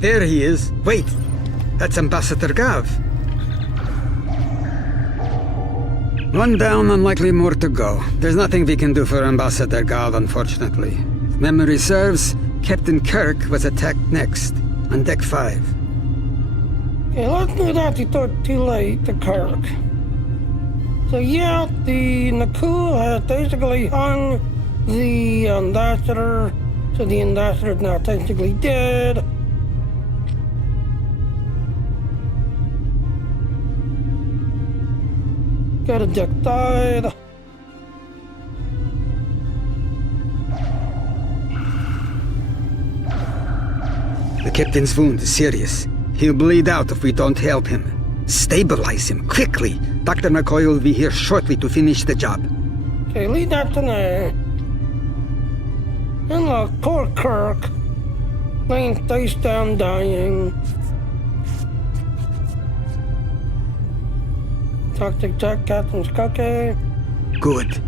There he is. Wait, that's Ambassador Gav. One down, unlikely more to go. There's nothing we can do for Ambassador Gav, unfortunately. If memory serves, Captain Kirk was attacked next, on Deck 5. Okay, let's do that before it's too late to Kirk. So yeah, the Nakul has basically hung the ambassador, so the ambassador's now technically dead. Got a deck died. The captain's wound is serious. He'll bleed out if we don't help him. Stabilize him, quickly. Dr. McCoy will be here shortly to finish the job. Okay, lead that to there. And look, poor Kirk. Laying face down, dying. Toxic Jack, Captain's cookie. Good.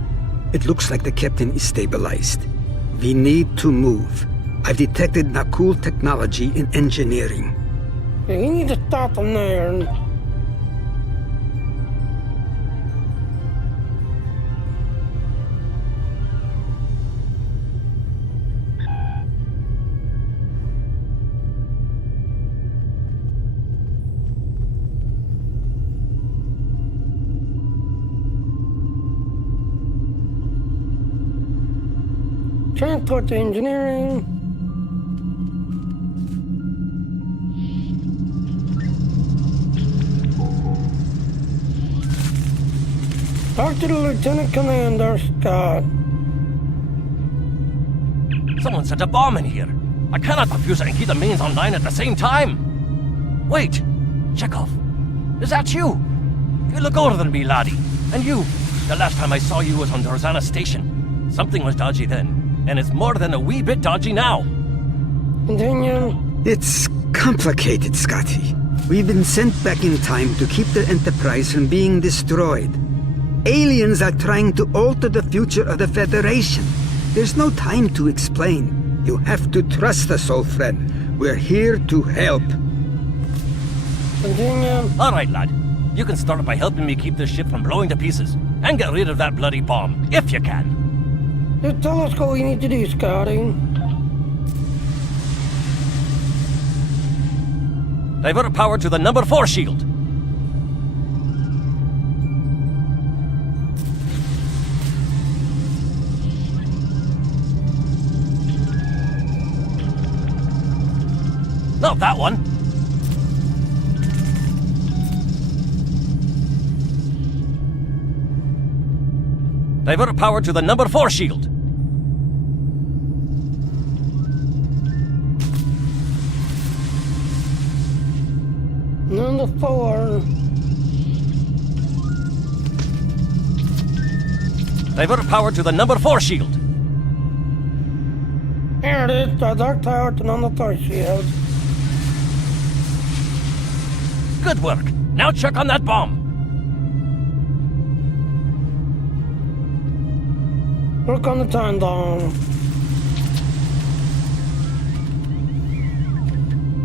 It looks like the captain is stabilized. We need to move. I've detected Nakul technology in engineering. Yeah, we need to stop them there. Transport to engineering. Talk to the Lieutenant Commander, Scott. Someone set a bomb in here. I cannot defuse it and keep the mains online at the same time. Wait, Chekhov, is that you? You look older than me, laddie. And you, the last time I saw you was on Dorzana Station. Something was dodgy then. And it's more than a wee bit dodgy now. Continue. It's complicated, Scotty. We've been sent back in time to keep the Enterprise from being destroyed. Aliens are trying to alter the future of the Federation. There's no time to explain. You have to trust us, old friend. We're here to help. Continue. All right, lad. You can start by helping me keep this ship from blowing to pieces. And get rid of that bloody bomb, if you can. Just tell us what we need to do, Scotty. Divert power to the number 4 shield. Not that one. Divert power to the number 4 shield. Number 4. Divert power to the number 4 shield. Here it is, divert power to number 4 shield. Good work. Now check on that bomb. Work on the time down.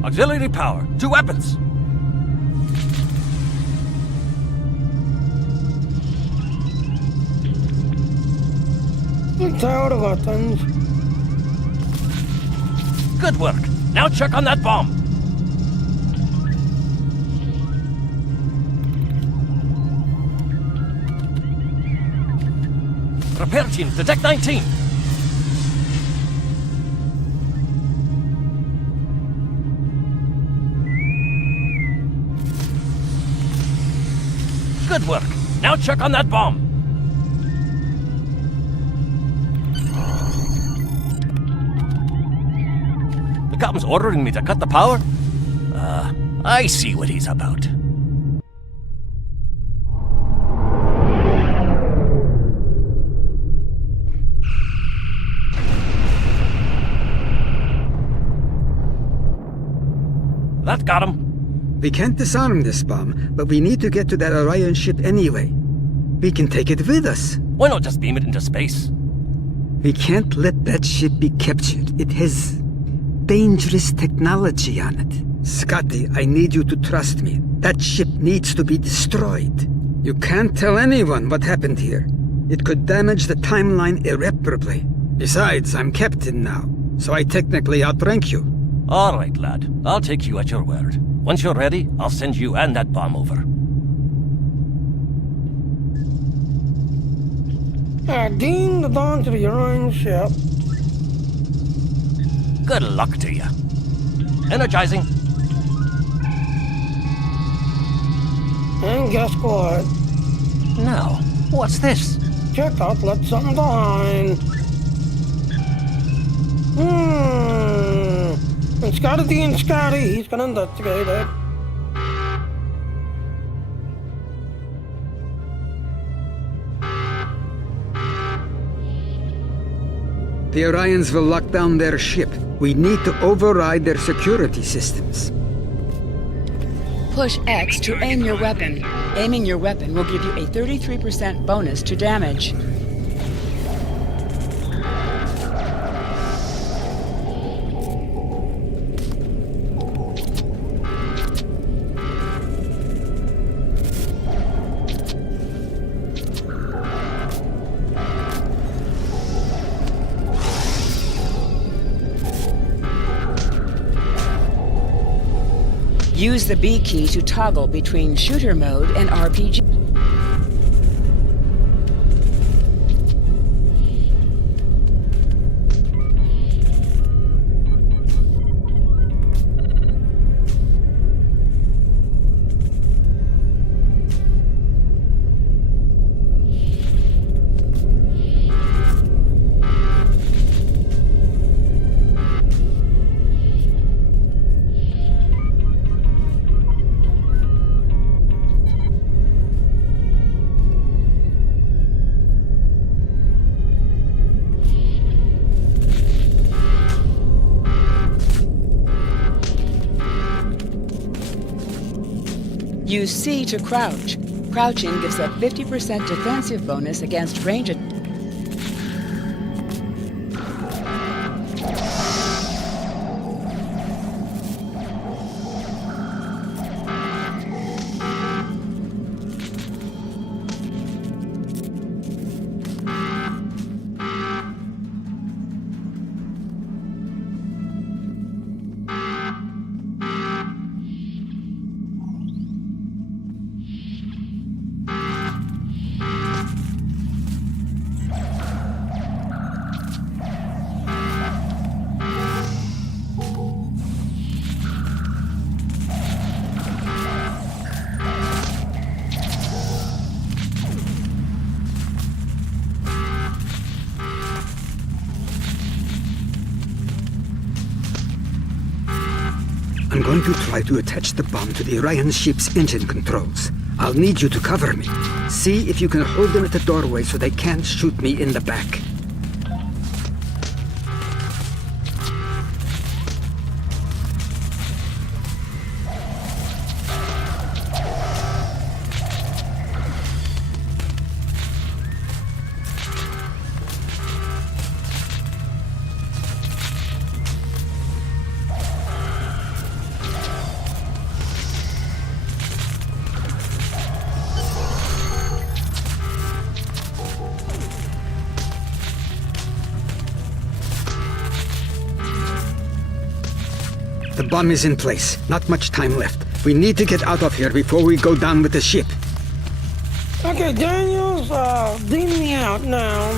Auxiliary power to weapons. Tower to weapons. Good work. Now check on that bomb. Repair teams to Deck 19. Good work. Now check on that bomb. The captain's ordering me to cut the power? I see what he's about. That got him. We can't disarm this bomb, but we need to get to that Orion ship anyway. We can take it with us. Why not just beam it into space? We can't let that ship be captured. It has dangerous technology on it. Scotty, I need you to trust me. That ship needs to be destroyed. You can't tell anyone what happened here. It could damage the timeline irreparably. Besides, I'm captain now, so I technically outrank you. All right, lad. I'll take you at your word. Once you're ready, I'll send you and that bomb over. Dean the dawn to the Orion ship. Good luck to you. Energizing. And guess what? Now, what's this? Check out, left something behind. And Scotty D and Scotty, he's gonna investigate it. The Orions will lock down their ship. We need to override their security systems. Push X to aim your weapon. Aiming your weapon will give you a 33% bonus to damage. Use the B key to toggle between shooter mode and RPG. Use C to crouch. Crouching gives a 50% defensive bonus against ranged. I'm going to try to attach the bomb to the Orion ship's engine controls. I'll need you to cover me. See if you can hold them at the doorway so they can't shoot me in the back. The bomb is in place. Not much time left. We need to get out of here before we go down with the ship. Okay, Daniels, beam me out now.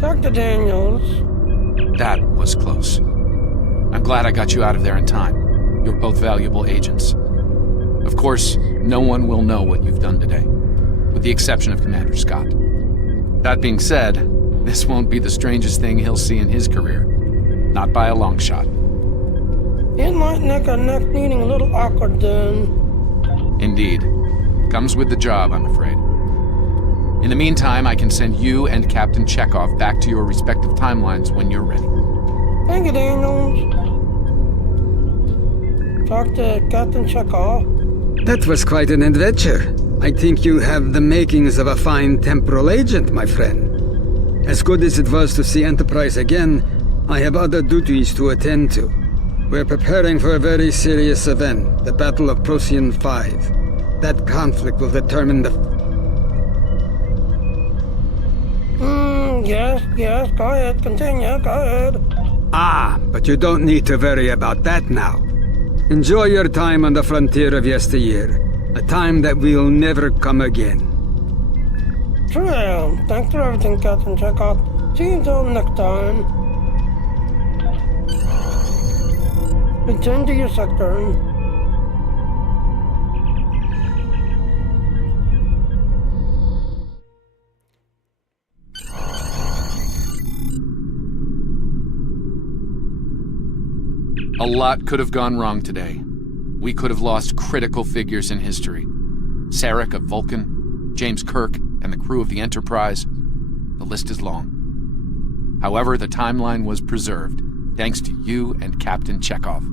Dr. Daniels. That was close. I'm glad I got you out of there in time. You're both valuable agents. Of course, no one will know what you've done today, with the exception of Commander Scott. That being said, this won't be the strangest thing he'll see in his career. Not by a long shot. It might make our neck meeting a little awkward then. Indeed. Comes with the job, I'm afraid. In the meantime, I can send you and Captain Chekhov back to your respective timelines when you're ready. Thank you, Daniels. Talk to Captain Chekhov. That was quite an adventure. I think you have the makings of a fine temporal agent, my friend. As good as it was to see Enterprise again, I have other duties to attend to. We're preparing for a very serious event, the Battle of Procyon 5. That conflict will determine the... Yes, go ahead, continue, go ahead. Ah, but you don't need to worry about that now. Enjoy your time on the frontier of yesteryear, a time that will never come again. True. Thanks for everything, Captain Chekhov. See you until next time. Return to your sector. A lot could have gone wrong today. We could have lost critical figures in history. Sarek of Vulcan, James Kirk, and the crew of the Enterprise. The list is long. However, the timeline was preserved, thanks to you and Captain Chekhov.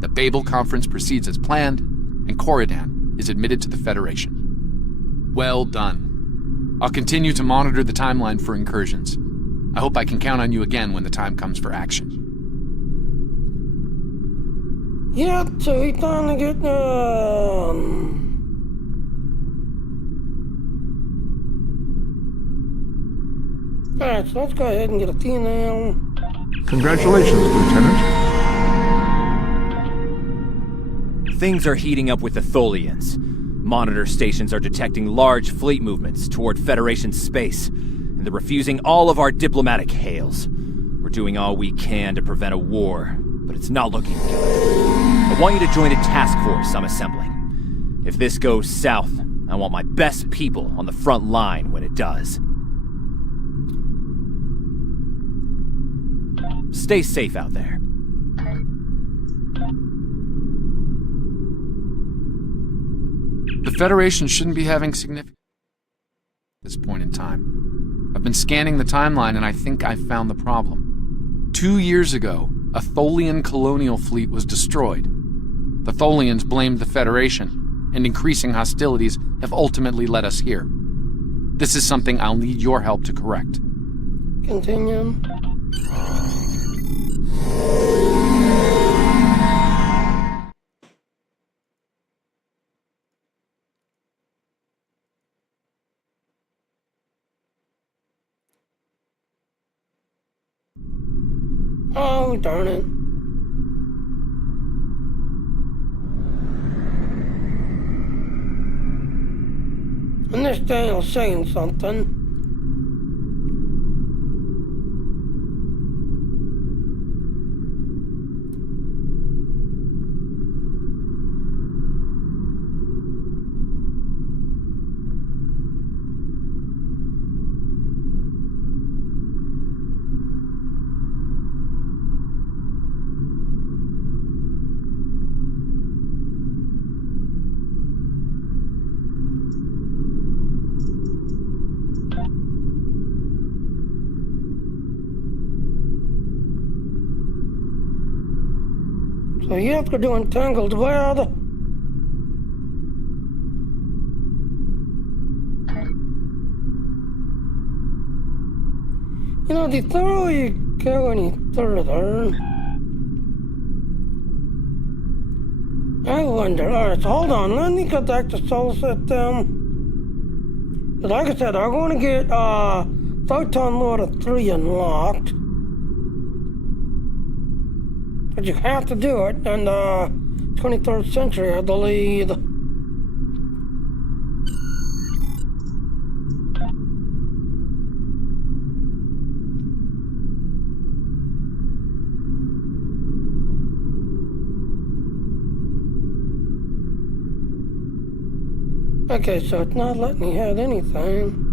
The Babel Conference proceeds as planned, and Corridan is admitted to the Federation. Well done. I'll continue to monitor the timeline for incursions. I hope I can count on you again when the time comes for action. Yeah, so we finally get Alright, so let's go ahead and get a TNL. Congratulations, Lieutenant. Things are heating up with the Tholians. Monitor stations are detecting large fleet movements toward Federation space, and they're refusing all of our diplomatic hails. We're doing all we can to prevent a war, but it's not looking good. I want you to join a task force I'm assembling. If this goes south, I want my best people on the front line when it does. Stay safe out there. The Federation shouldn't be having significant at this point in time. I've been scanning the timeline and I think I found the problem. 2 years ago, a Tholian colonial fleet was destroyed. The Tholians blamed the Federation, and increasing hostilities have ultimately led us here. This is something I'll need your help to correct. Continue. Oh, darn it. And this Daniel's saying something. So you have to do entangled web. You know, before we go any further, I wonder, alright, so hold on, let me get back to Soul System. But like I said, I want to get Photon Lord 3 unlocked. But you have to do it in the 23rd century, I believe. Okay, so it's not letting me have anything.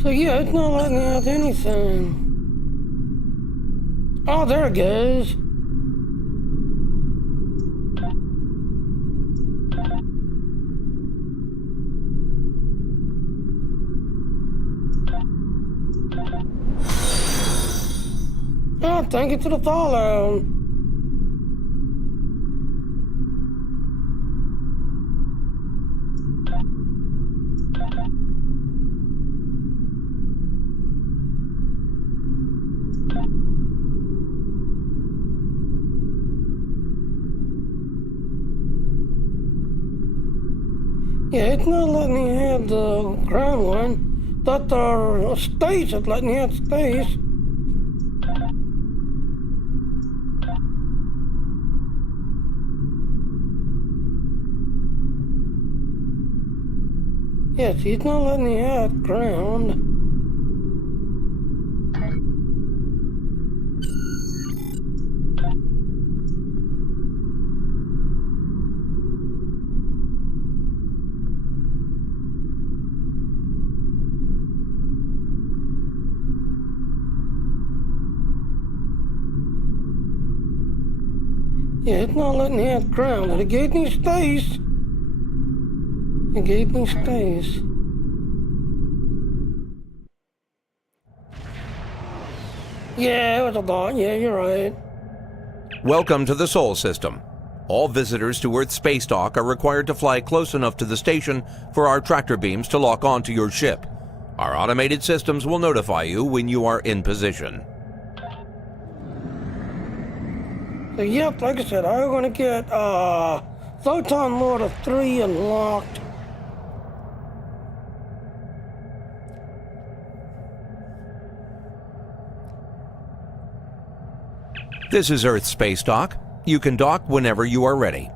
So yeah, it's not letting me have anything. Oh, there it goes. Oh, thank you to the follow. Yeah, it's not letting me have the ground one, but the space is letting me have space. Yes, he's not letting me have ground. Yeah, it's not letting me have ground. It gave me space. It gave me space. Yeah, it was a lot. Yeah, you're right. Welcome to the Sol System. All visitors to Earth space dock are required to fly close enough to the station for our tractor beams to lock onto your ship. Our automated systems will notify you when you are in position. So, yep, like I said, I'm going to get Photon Mortar 3 unlocked. This is Earth space dock. You can dock whenever you are ready.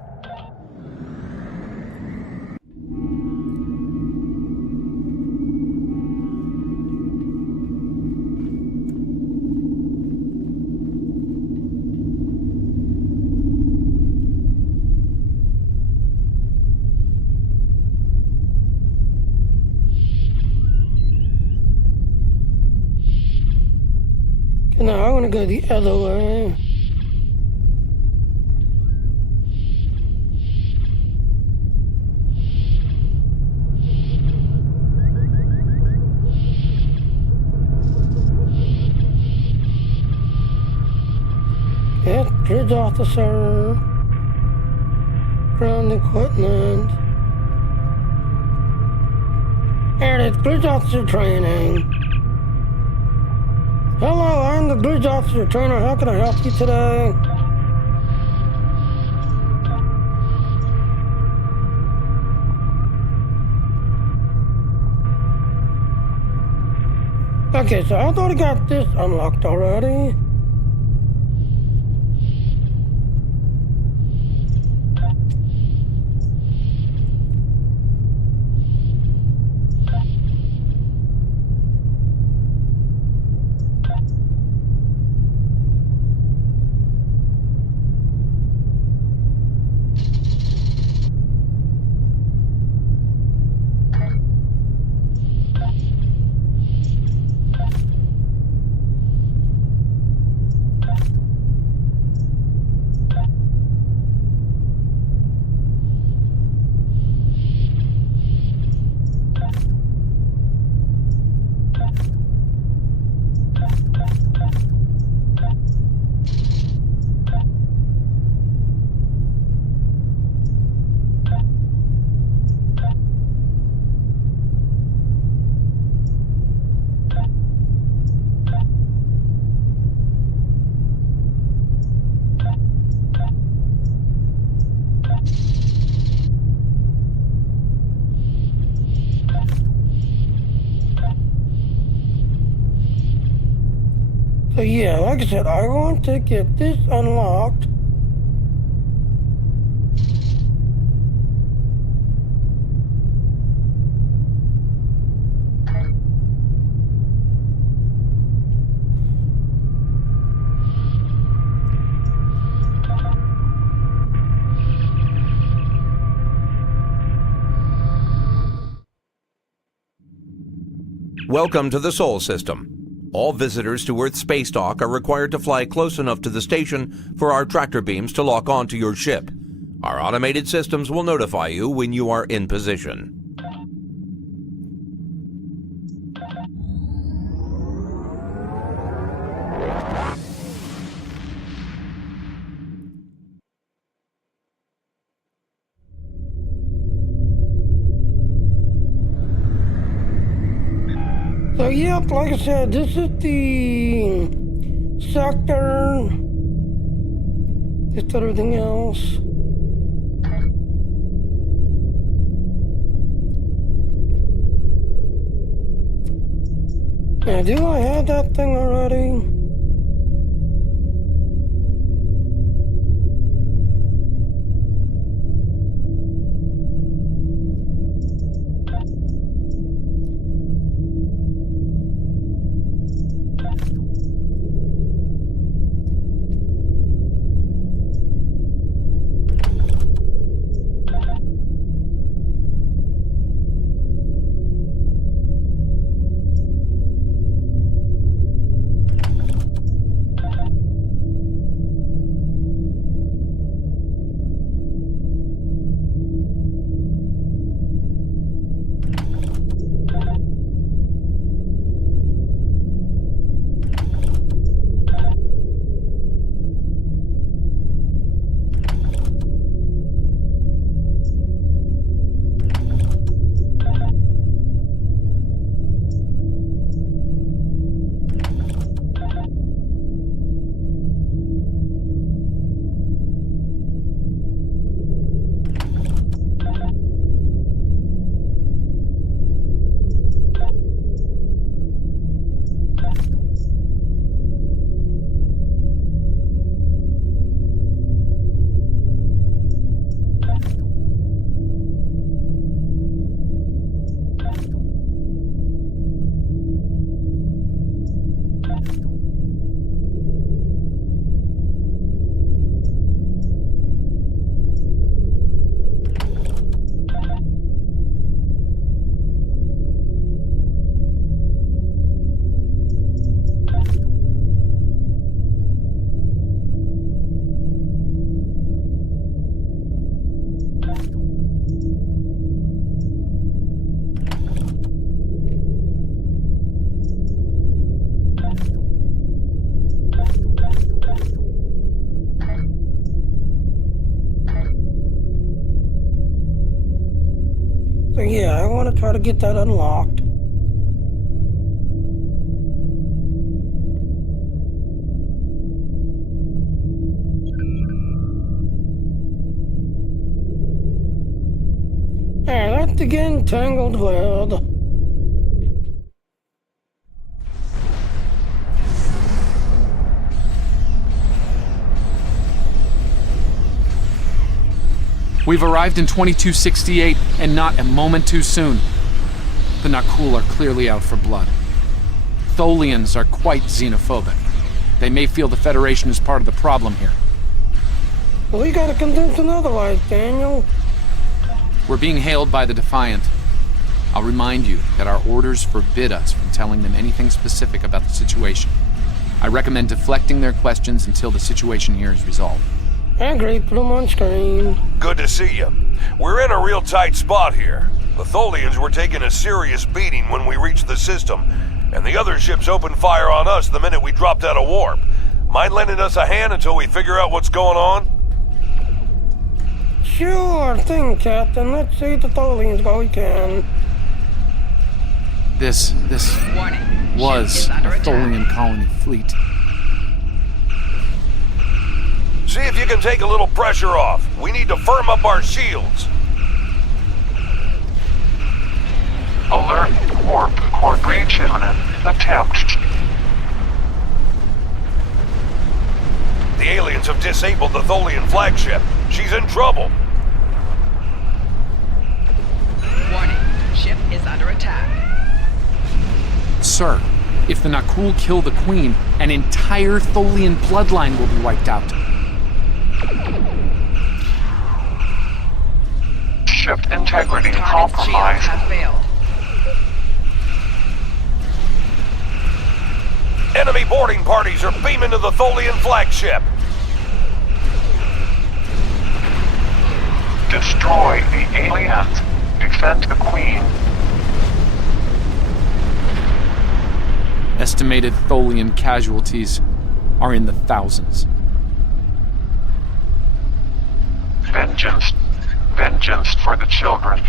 Okay, now I want to go the other way. Yeah, bridge officer, ground equipment. There it is, bridge officer training. Hello, I'm the bridge officer trainer. How can I help you today? Okay, so I thought I got this unlocked already. So yeah, like I said, I want to get this unlocked. Welcome to the Sol System. All visitors to Earth space dock are required to fly close enough to the station for our tractor beams to lock onto your ship. Our automated systems will notify you when you are in position. So yep, like I said, this is the sector. Just everything else. Now, do I have that thing already? So yeah, I want to try to get that unlocked. Alright, let's again tangled web. We've arrived in 2268, and not a moment too soon. The Nakul are clearly out for blood. Tholians are quite xenophobic. They may feel the Federation is part of the problem here. We gotta convince them otherwise, Daniel. We're being hailed by the Defiant. I'll remind you that our orders forbid us from telling them anything specific about the situation. I recommend deflecting their questions until the situation here is resolved. I agree, put them on screen. Good to see you. We're in a real tight spot here. The Tholians were taking a serious beating when we reached the system, and the other ships opened fire on us the minute we dropped out of warp. Mind lending us a hand until we figure out what's going on? Sure thing, Captain. Let's see the Tholians go we can. This was a Tholian colony fleet. See if you can take a little pressure off. We need to firm up our shields. Alert warp core breach imminent. Attempt. The aliens have disabled the Tholian flagship. She's in trouble. Warning. Ship is under attack. Sir, if the Nakul kill the Queen, an entire Tholian bloodline will be wiped out. Ship integrity compromised. Shields have failed. Enemy boarding parties are beaming to the Tholian flagship. Destroy the aliens. Defend the Queen. Estimated Tholian casualties are in the thousands. Vengeance. Vengeance for the children.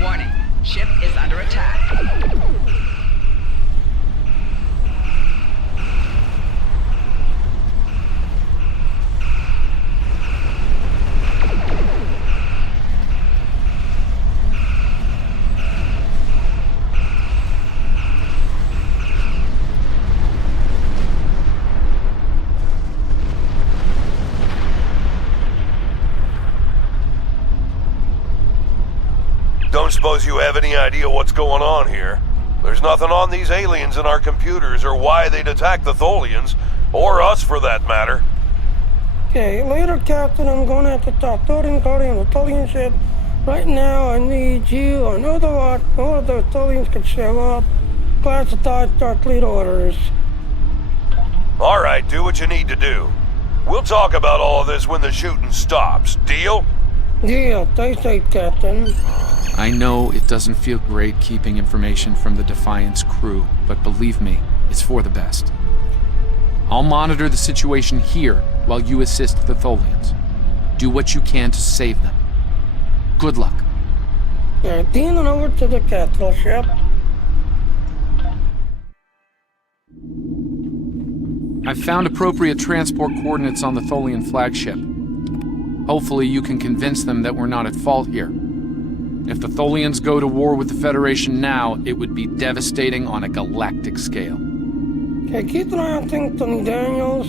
Warning. Ship is under attack. Don't suppose you have any idea what's going on here. There's nothing on these aliens in our computers or why they'd attack the Tholians, or us for that matter. Okay, later, Captain, I'm going to have to talk to the Tholian ship. Right now, I need you or another what, all of the Tholians can show up. Classified Starfleet orders. Alright, do what you need to do. We'll talk about all of this when the shooting stops. Deal? Deal. Stay safe, Captain. I know it doesn't feel great keeping information from the Defiant's crew, but believe me, it's for the best. I'll monitor the situation here while you assist the Tholians. Do what you can to save them. Good luck. Yeah, dealing over to the capital ship. I've found appropriate transport coordinates on the Tholian flagship. Hopefully you can convince them that we're not at fault here. If the Tholians go to war with the Federation now, it would be devastating on a galactic scale. Okay, keep an eye on things, Tony Daniels.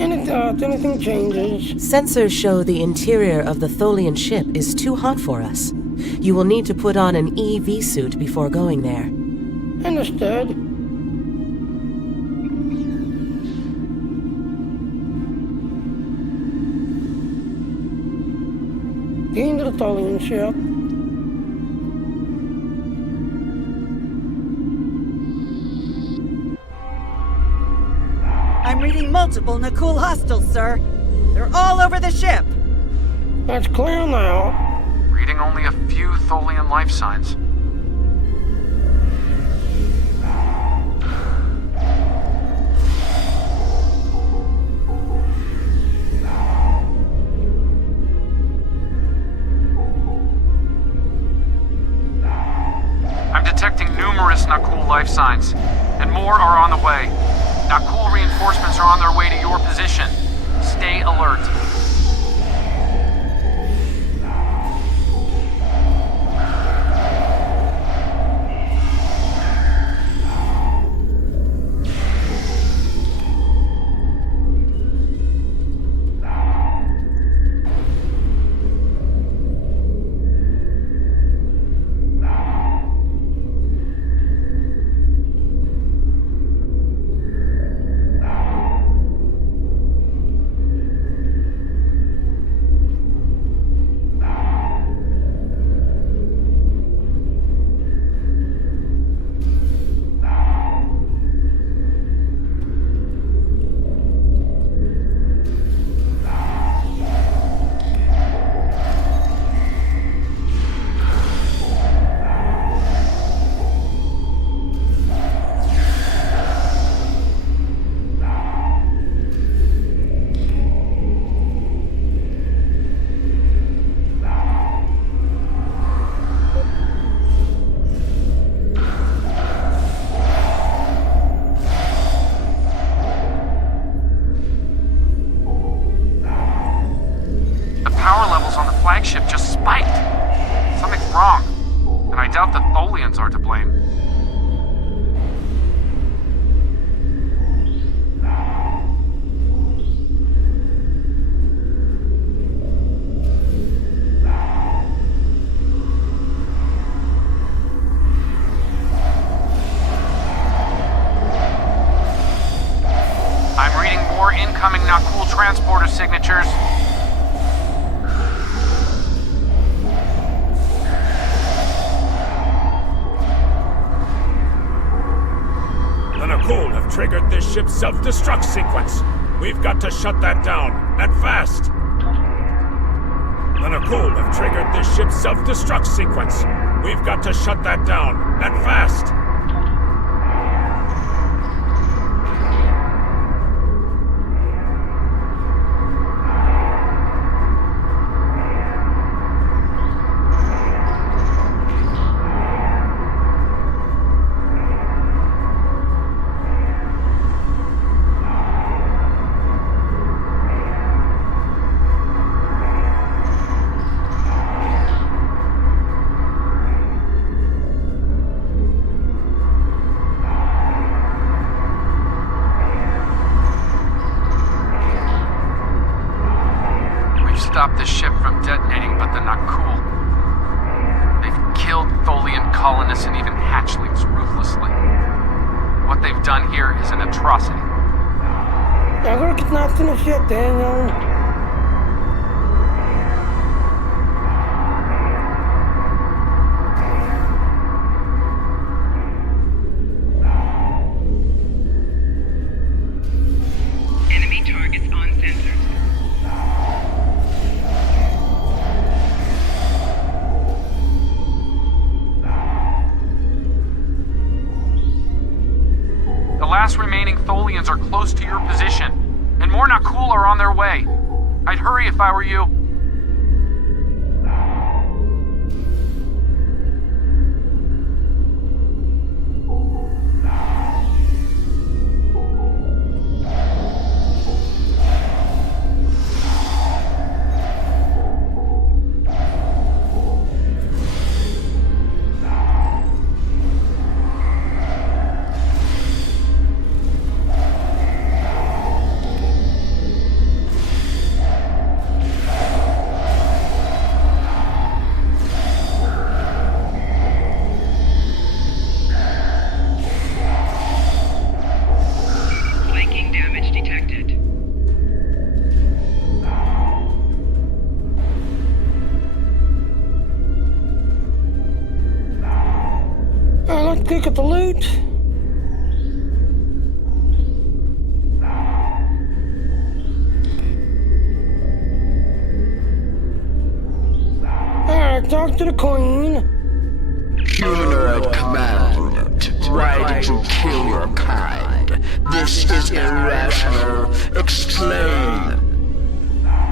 And if anything changes... Sensors show the interior of the Tholian ship is too hot for us. You will need to put on an EV suit before going there. Understood. Get into the Tholian ship. I'm reading multiple Nakul hostiles, sir. They're all over the ship. That's clear now. Reading only a few Tholian life signs. I'm detecting numerous Nakul life signs, and more are on the way. Nakul reinforcements are on their way to your position. Stay alert. Flagship just spiked. Something's wrong, and I doubt the Tholians are to blame. I'm reading more incoming Nakul transporter signatures. Nakul have triggered this ship's self-destruct sequence. We've got to shut that down, and fast. The Nakul have triggered this ship's self-destruct sequence. We've got to shut that down, and fast. Stop this ship from detonating, but the Nakul. They've killed Tholian colonists and even hatchlings ruthlessly. What they've done here is an atrocity. I'm gonna get knocked in the ship, Daniel. Enemy targets on sensors. The last remaining Tholians are close to your position, and more Nakul are on their way. I'd hurry if I were you. Let's pick at the loot. Alright, talk to the Queen. Humanoid command unit, why did you kill your kind? This is irrational. Explain.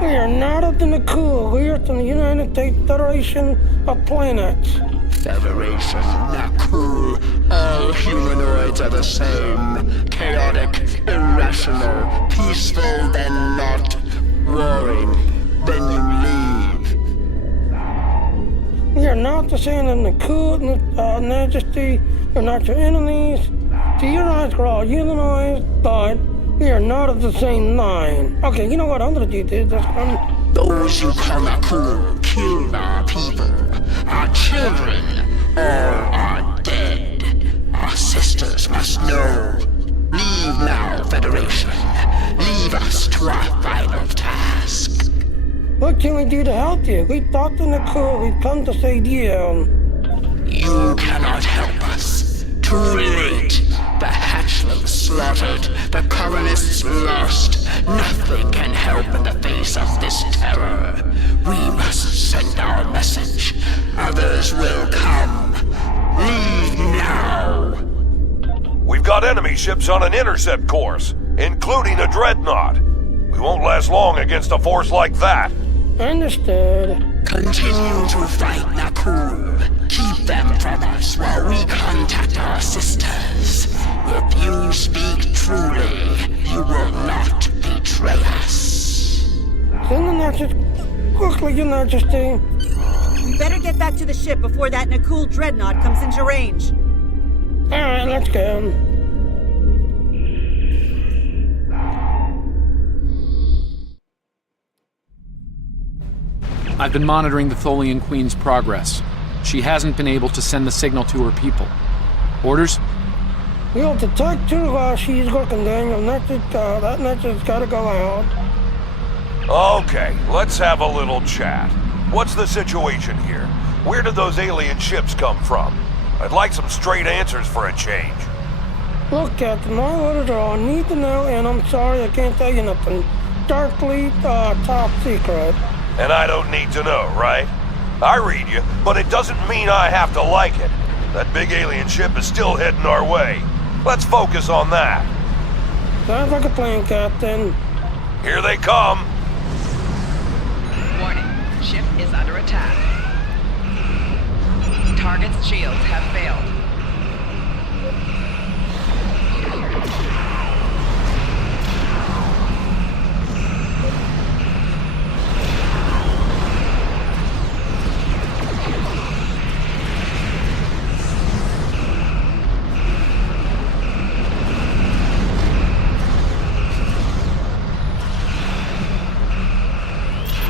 We are not of the Nakul. We are from the United States Federation of Planets. Federation, Nakul. All humanoids are the same. Chaotic, irrational, peaceful, then not. Warring, then you leave. We are not the same as Nakul, Majesty. We are not your enemies. To your eyes, we're all humanoids, but we are not of the same line. Okay, you know what I'm gonna do this one. Those you call Nakul killed our people, our children. All are dead. Our sisters must know. Leave now, Federation. Leave us to our final task. What can we do to help you? We thought the Nakul. We've come to save you. You cannot help us. Too late. The hatchlings slaughtered. The colonists lost. Nothing can help in the face of this terror. We must send our message. Others will come. Leave now. We've got enemy ships on an intercept course, including a dreadnought. We won't last long against a force like that. Understood. Continue to fight, Nakul. Keep them from us while we contact our sisters. If you speak truly, you will not betray us. Send the message quickly, Your Majesty. We better get back to the ship before that Nakul dreadnought comes into range. Alright, let's go. I've been monitoring the Tholian Queen's progress. She hasn't been able to send the signal to her people. Orders? We'll detect her while she's working, Daniel. That message gotta go out. Okay, let's have a little chat. What's the situation here? Where did those alien ships come from? I'd like some straight answers for a change. Look, Captain, my orders are all need to know, and I'm sorry I can't tell you nothing. Darkly, top secret. And I don't need to know, right? I read you, but it doesn't mean I have to like it. That big alien ship is still heading our way. Let's focus on that. Sounds like a plan, Captain. Here they come. Warning, ship is under attack. Target's shields have failed.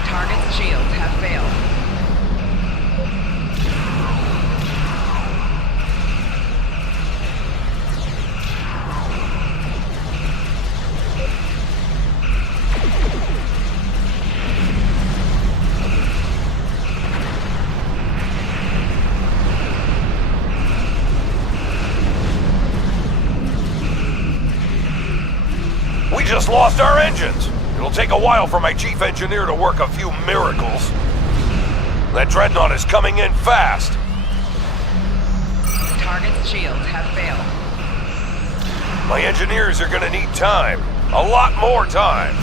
Target's shields have failed. We just lost our engines. It'll take a while for my chief engineer to work a few miracles. That dreadnought is coming in fast. Target's shields have failed. My engineers are gonna need time. A lot more time.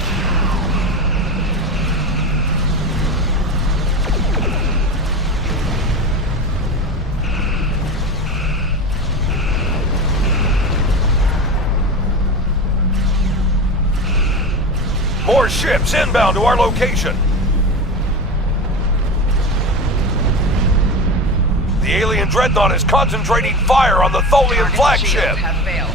More ships inbound to our location. The alien dreadnought is concentrating fire on the Tholian flagship. Shields have failed.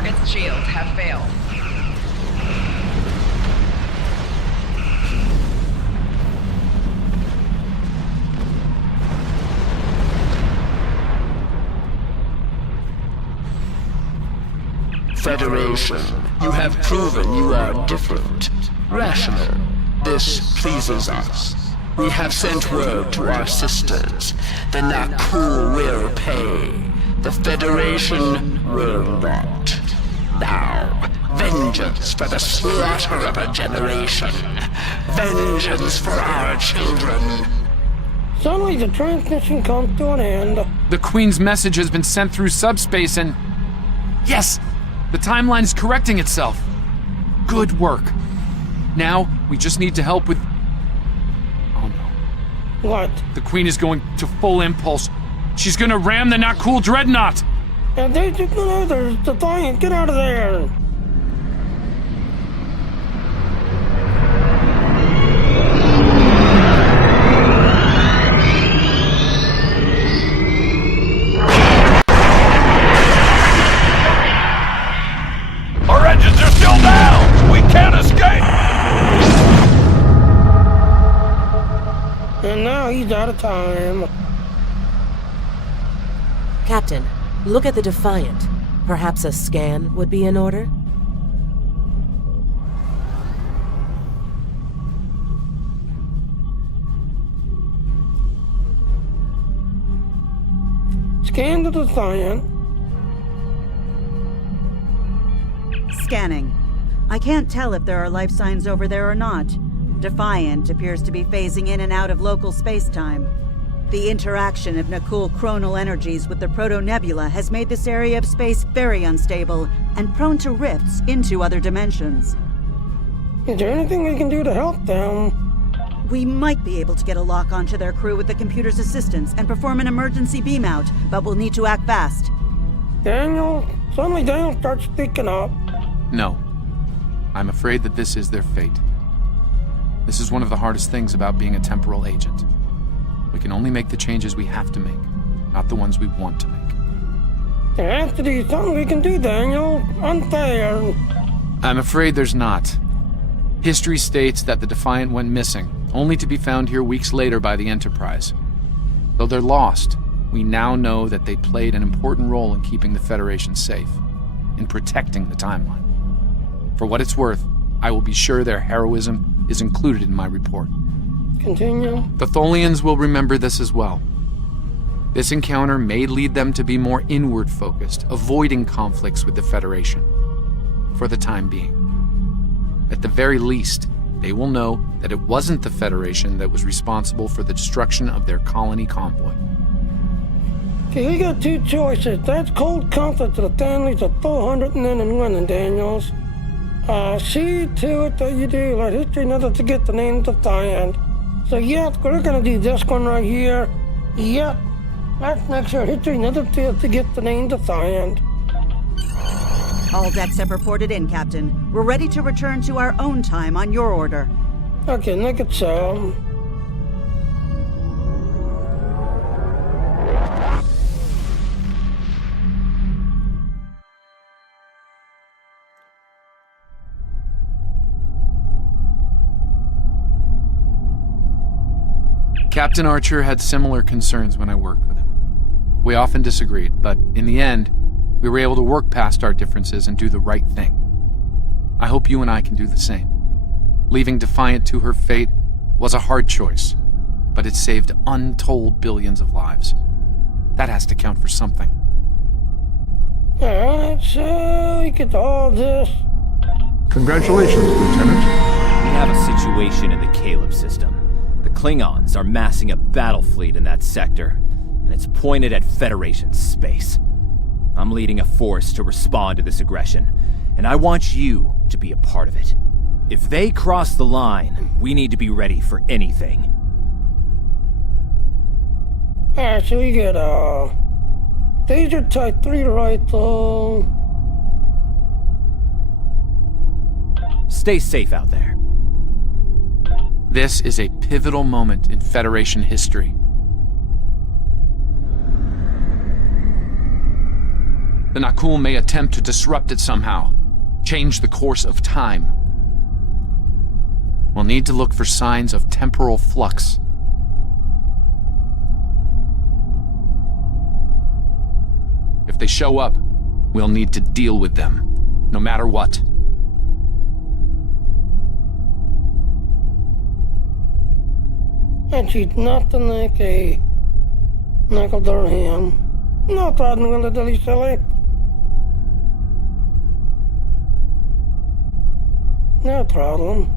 Target's shields have failed. Federation, you have proven you are different. Rational. This pleases us. We have sent word to our sisters. The Nakul will pay. The Federation will not. Now, vengeance for the slaughter of a generation. Vengeance for our children. Suddenly the transmission comes to an end. The Queen's message has been sent through subspace and... Yes! The timeline is correcting itself. Good work. Now, we just need to help with... Oh no. What? The Queen is going to full impulse. She's gonna ram the Not Cool Dreadnought! And there's the Defiant, get out of there! Our engines are still down! We can't escape! And now he's out of time. Captain, look at the Defiant. Perhaps a scan would be in order? Scan the Defiant. Scanning. I can't tell if there are life signs over there or not. Defiant appears to be phasing in and out of local space-time. The interaction of Nakul chronal energies with the proto-nebula has made this area of space very unstable and prone to rifts into other dimensions. Is there anything we can do to help them? We might be able to get a lock onto their crew with the computer's assistance and perform an emergency beam out, but we'll need to act fast. Daniel? Suddenly Daniel starts speaking up. No. I'm afraid that this is their fate. This is one of the hardest things about being a temporal agent. We can only make the changes we have to make, not the ones we want to make. There has to be something we can do, Daniel. Unfair. I'm afraid there's not. History states that the Defiant went missing, only to be found here weeks later by the Enterprise. Though they're lost, we now know that they played an important role in keeping the Federation safe, in protecting the timeline. For what it's worth, I will be sure their heroism is included in my report. Continue. The Tholians will remember this as well. This encounter may lead them to be more inward-focused, avoiding conflicts with the Federation. For the time being. At the very least, they will know that it wasn't the Federation that was responsible for the destruction of their colony convoy. Okay, we got two choices. That's cold comfort to the families of 400 men and women, Daniels. See to it that you do. Let history know that to get the name Defiant. So, yep, we're gonna do this one right here. Yep. Let's make sure history knows to get the name Defiant. All decks have reported in, Captain. We're ready to return to our own time on your order. Okay, make it so. Captain Archer had similar concerns when I worked with him. We often disagreed, but in the end, we were able to work past our differences and do the right thing. I hope you and I can do the same. Leaving Defiant to her fate was a hard choice, but it saved untold billions of lives. That has to count for something. Alright, so we get all this. Congratulations, Lieutenant. We have a situation in the Caleb system. The Klingons are massing a battle fleet in that sector, and it's pointed at Federation space. I'm leading a force to respond to this aggression, and I want you to be a part of it. If they cross the line, we need to be ready for anything. Alright, so we get Taser Type 3 rifle. Stay safe out there. This is a pivotal moment in Federation history. The Nakul may attempt to disrupt it somehow, change the course of time. We'll need to look for signs of temporal flux. If they show up, we'll need to deal with them, no matter what. And she's nothing like a Michael Durham. No problem, really silly. No problem.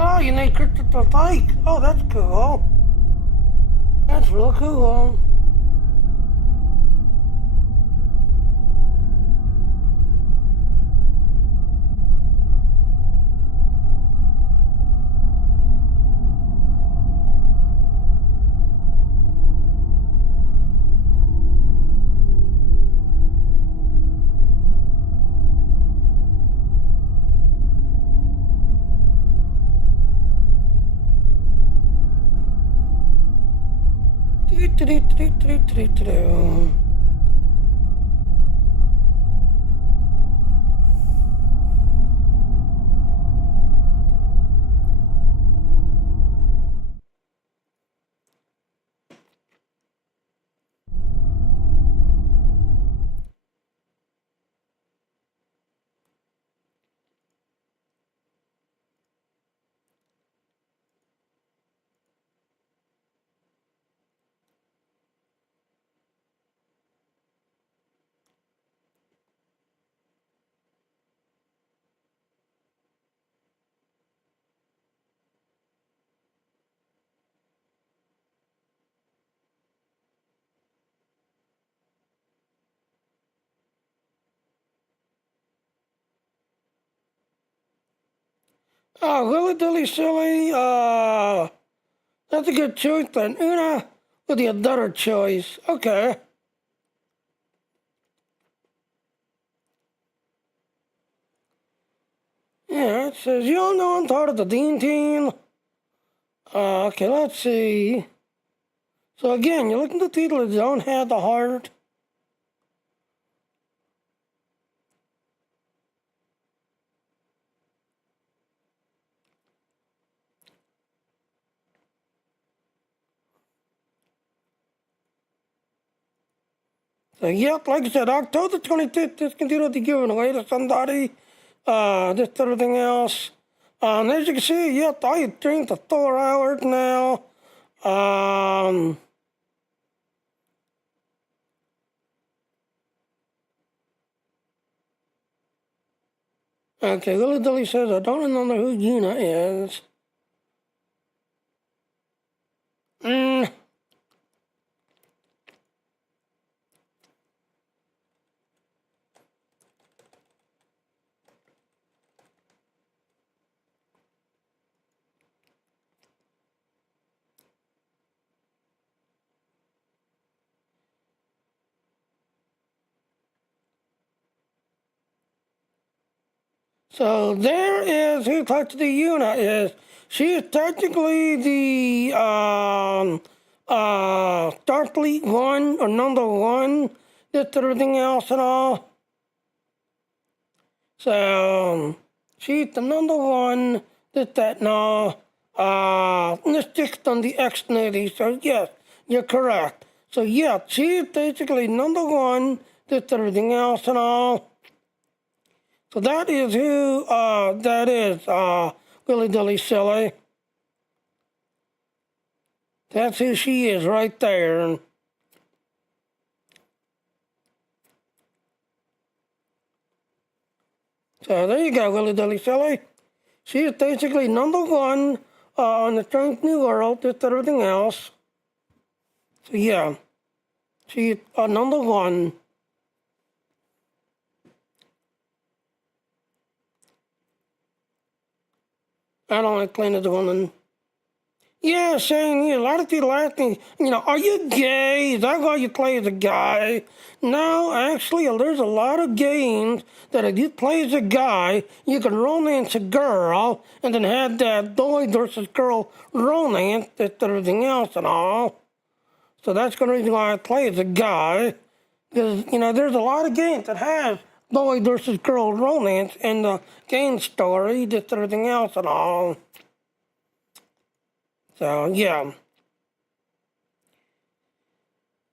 Oh, you need crystal lake. Oh, that's cool. That's real cool. Oh, really dilly silly. That's a good choice then. Una with the other choice. Okay. Yeah, it says, you all know I'm part of the Dean team. Okay, let's see. So again, you look at the title, it don't have the heart. So, yep, like I said, October 25th, this computer will be given away to somebody. Just everything else. As you can see, yep, I drink the 4 hours now. Okay, Lily Dilly says, I don't remember who Una is. So there is who talks to the Una is. She is technically the Starfleet 1 or number 1, just everything else and all. So she's the number 1, this, that, and all. This just on the X-Navy, so yes, you're correct. So yeah, she's basically number 1, just everything else and all. So that is who, that is, Willy Dilly Silly. That's who she is right there. So there you go, Willy Dilly Silly. She is basically number 1 on the strange new world, just everything else. So yeah, she's number one. I don't like playing as a woman. Yeah, saying here, a lot of people ask me, are you gay? Is that why you play as a guy? No, actually, there's a lot of games that if you play as a guy, you can romance a girl and then have that boy versus girl romance and everything else and all. So that's the reason why I play as a guy. Because, there's a lot of games that have boy versus girl romance in the game story, just everything else and all. So, yeah.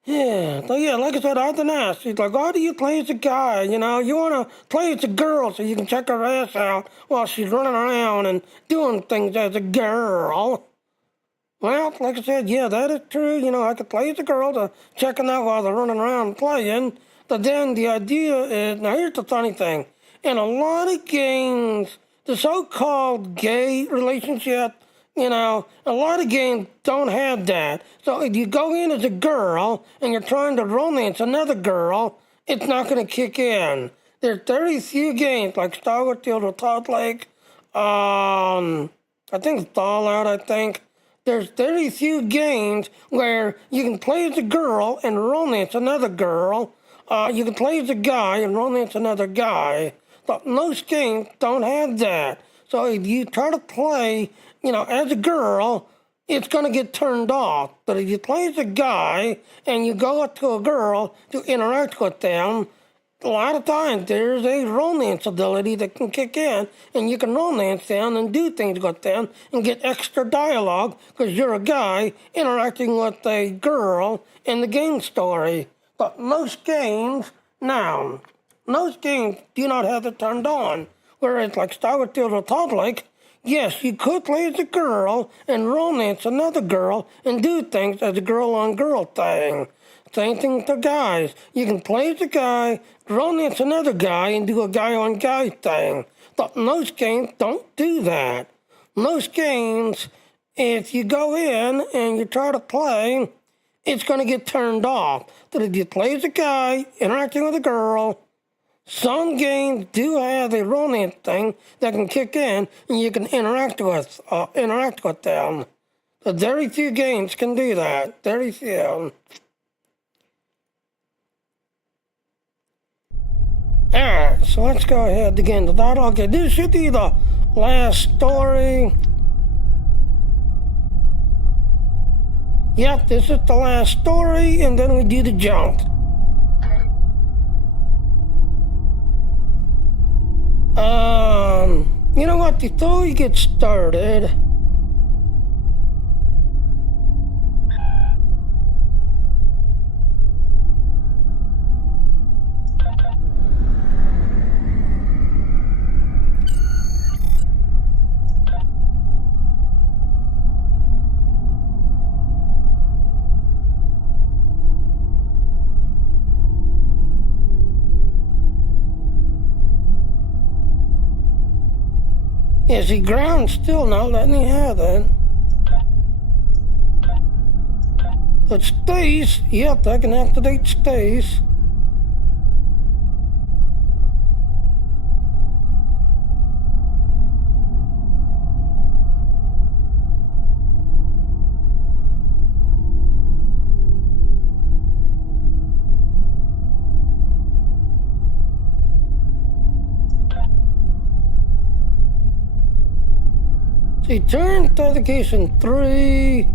Yeah, so yeah, like I said, I had to ask. He's like, why do you play as a guy? You want to play as a girl so you can check her ass out while she's running around and doing things as a girl. Well, like I said, yeah, that is true. I could play as a girl to check them out while they're running around playing. But then the idea is, now here's the funny thing. In a lot of games, the so-called gay relationship, a lot of games don't have that. So if you go in as a girl and you're trying to romance another girl, it's not going to kick in. There's very few games like Star Wars Todd Lake, I think it's Fallout, There's very few games where you can play as a girl and romance another girl. You can play as a guy and romance another guy. But most games don't have that. So if you try to play, as a girl, it's going to get turned off. But if you play as a guy and you go up to a girl to interact with them, a lot of times there's a romance ability that can kick in, and you can romance them and do things with them and get extra dialogue because you're a guy interacting with a girl in the game story. But most games do not have it turned on. Whereas like Star Wars Republic, yes, you could play as a girl and romance another girl and do things as a girl-on-girl thing. Same thing with the guys. You can play as a guy, romance another guy, and do a guy-on-guy thing. But most games don't do that. Most games, if you go in and you try to play, it's going to get turned off. But if you play as a guy, interacting with a girl, some games do have a romance thing that can kick in, and you can interact with them. But very few games can do that. Very few. Alright, so let's go ahead again to that. Okay, this should be the last story. Yep, this is the last story, and then we do the jump. You know what, before we get started, yeah, see, ground's still not letting me have it. But space, yep, I can activate space. See, turn authentication 3.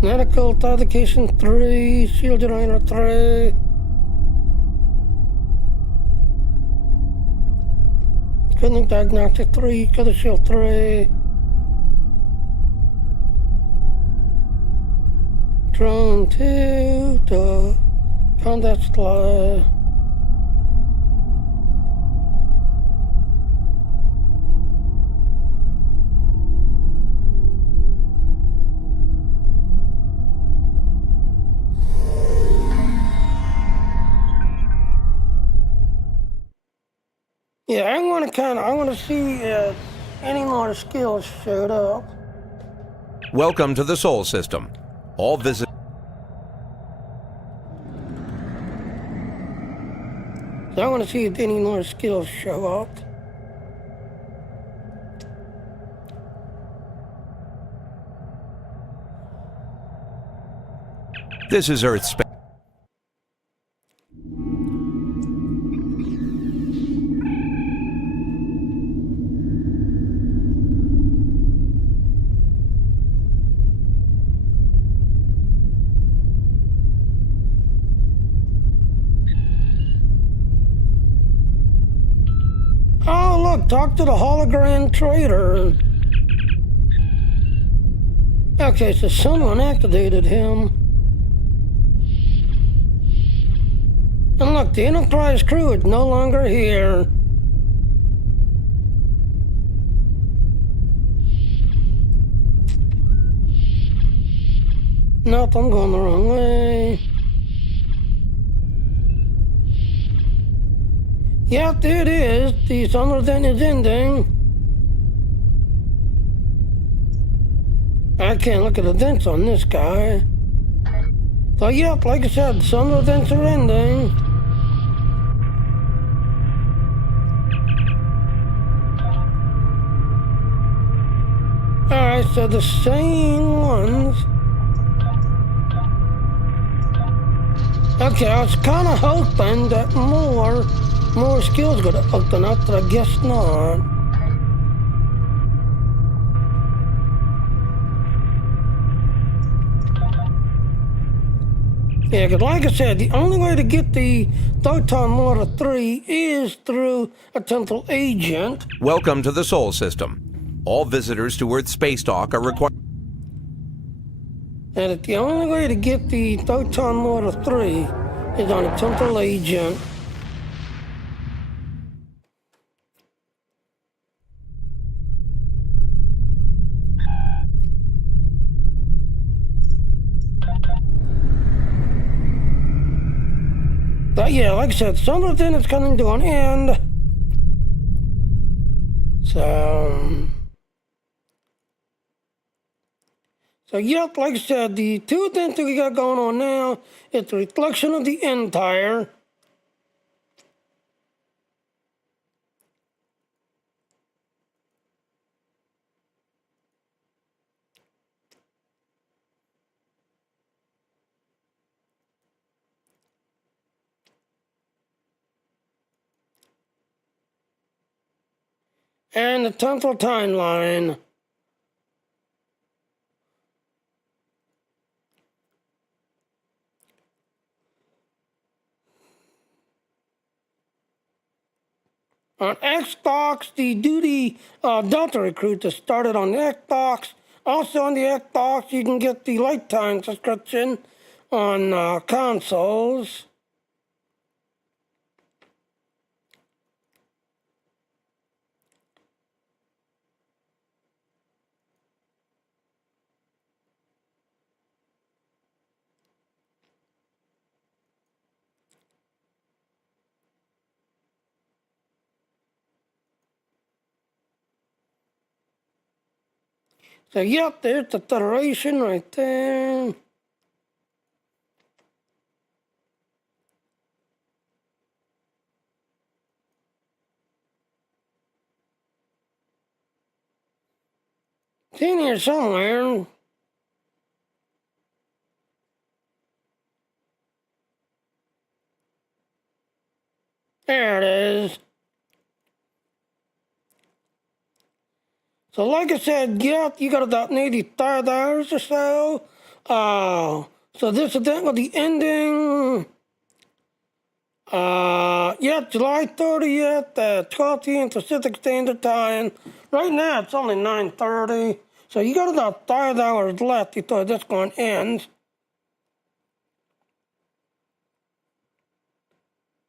Medical authentication 3, shield generator 3. Screening diagnostic 3, color shield 3. Drone 2, the combat supply. Yeah, I want to see if any more skills showed up. Welcome to the Sol System. All visitors. So I want to see if any more skills show up. This is Earth space. Oh, look, talk to the hologram trader. Okay, so someone activated him. And look, the Enterprise crew is no longer here. Nope, I'm going the wrong way. Yep, there it is. The summer event is ending. I can't look at events on this guy. So yep, like I said, the summer events are ending. Alright, so the same ones. Okay, I was kind of hoping that more skills would open up, but I guess not. Yeah, because like I said, the only way to get the Photon Mortar 3 is through a Temporal Agent. Welcome to the Sol System. All visitors to Earth space dock are required. And that the only way to get the Photon Mortar 3 is on a Temporal Agent. But yeah, like I said, some of them is coming to an end. So yep, like I said, the two things that we got going on now is the reflection of the Empire. And the temporal timeline. On Xbox, the duty Delta recruit that started on the Xbox. Also on the Xbox, you can get the lifetime subscription on consoles. So yep, there's the Federation right there. It's in here somewhere. There it is. So like I said, yep, you got about maybe 5 hours or so. So this event will be ending, yep, July 30th at 12 p.m. Pacific Standard Time. Right now it's only 9:30, so you got about 5 hours left before this one ends.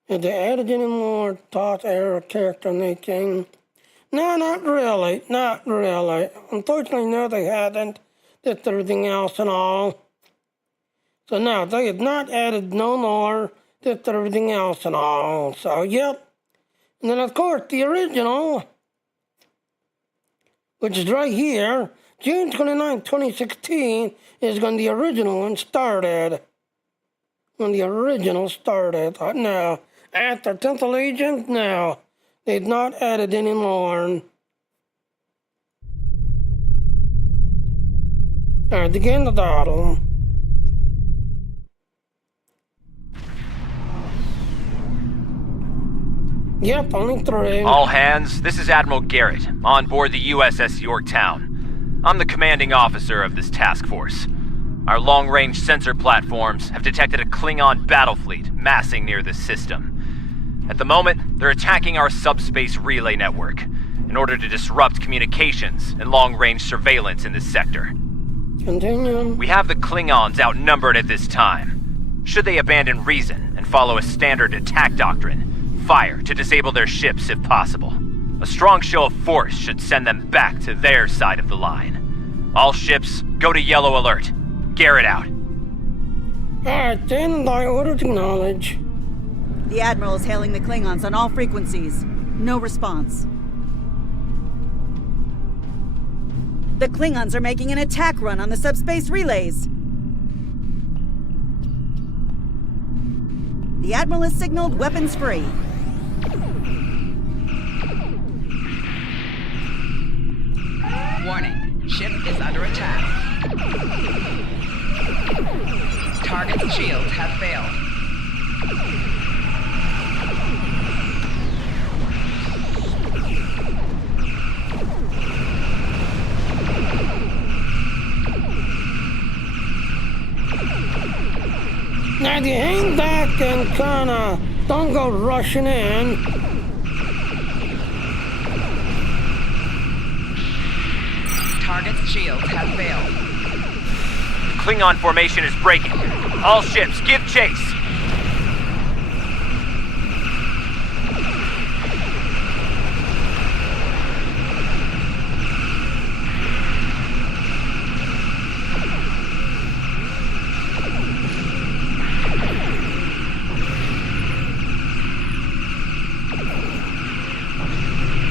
Have they added any more thought, error, character making? No, not really, not really. Unfortunately, no, they haven't. That's everything else and all. So no, they have not added no more. That's everything else and all. So yep, And then, of course, the original, which is right here, June 29, 2016, is when the original one started. When the original started. Now, after Temporal Agent, now, they've not added any more. Alright, begin the battle. Yep, only 3. All hands, this is Admiral Garrett, on board the USS Yorktown. I'm the commanding officer of this task force. Our long-range sensor platforms have detected a Klingon battle fleet massing near this system. At the moment, they're attacking our subspace relay network in order to disrupt communications and long-range surveillance in this sector. Continue. We have the Klingons outnumbered at this time. Should they abandon reason and follow a standard attack doctrine, fire to disable their ships if possible. A strong show of force should send them back to their side of the line. All ships, go to yellow alert. Garrett out. Alright, then I order to acknowledge. The Admiral is hailing the Klingons on all frequencies. No response. The Klingons are making an attack run on the subspace relays. The Admiral has signaled weapons free. Warning, ship is under attack. Target's shields have failed. Now, if you hang back and kinda don't go rushing in. Target's shields have failed. The Klingon formation is breaking. All ships, give chase.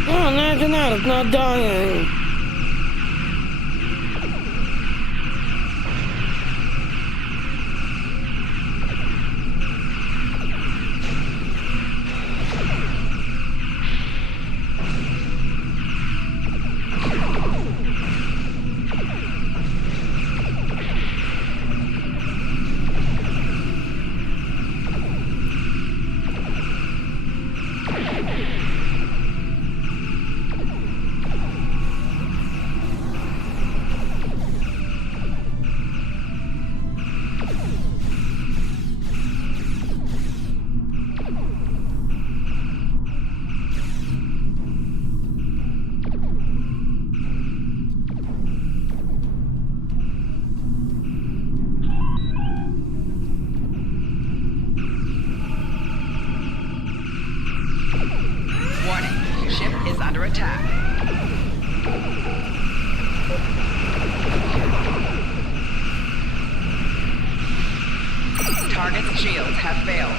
Oh, imagine that, it's not dying. Under attack. Target's shields have failed.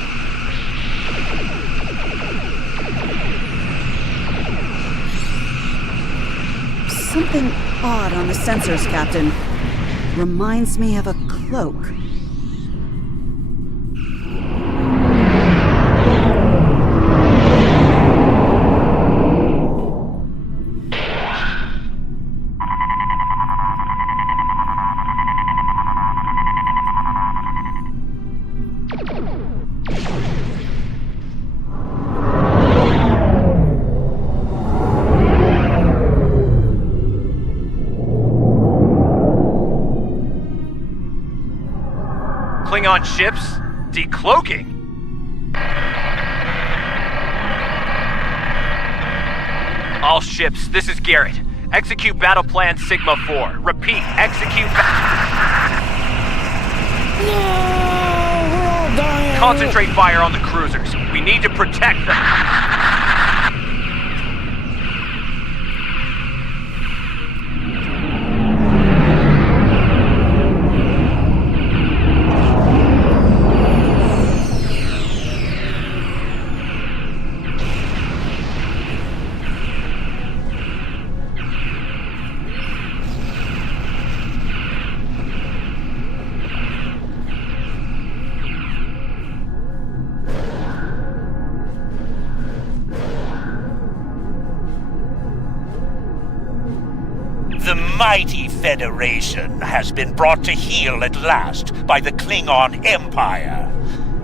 Something odd on the sensors, Captain. Reminds me of a cloak. Klingon ships decloaking. All ships, this is Garrett. Execute battle plan Sigma 4. Repeat, execute No, we're all dying. Concentrate fire on the cruisers. We need to protect them. mighty Federation has been brought to heel at last by the Klingon Empire.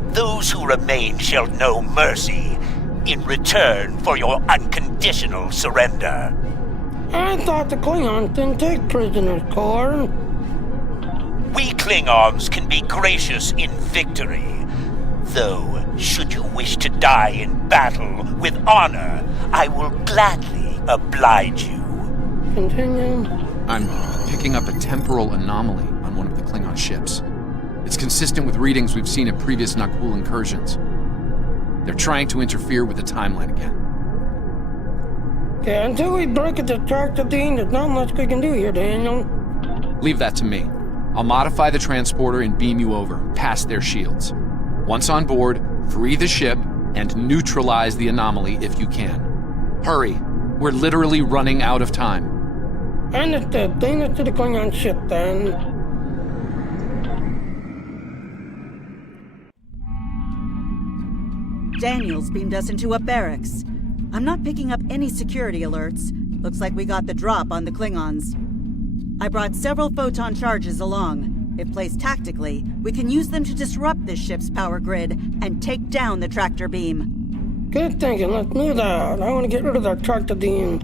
Those who remain shall know mercy in return for your unconditional surrender. I thought the Klingons didn't take prisoners, Korn. We Klingons can be gracious in victory. Though, should you wish to die in battle with honor, I will gladly oblige you. Continue. I'm picking up a temporal anomaly on one of the Klingon ships. It's consistent with readings we've seen at previous Nakul incursions. They're trying to interfere with the timeline again. Okay, until we break it to tractor Dean, there's not much we can do here, Daniel. Leave that to me. I'll modify the transporter and beam you over, past their shields. Once on board, free the ship and neutralize the anomaly if you can. Hurry. We're literally running out of time. Understood. Bring us to the Klingon ship, then. Daniels beamed us into a barracks. I'm not picking up any security alerts. Looks like we got the drop on the Klingons. I brought several photon charges along. If placed tactically, we can use them to disrupt this ship's power grid and take down the tractor beam. Good thinking. Let's do that. I want to get rid of that tractor Dean.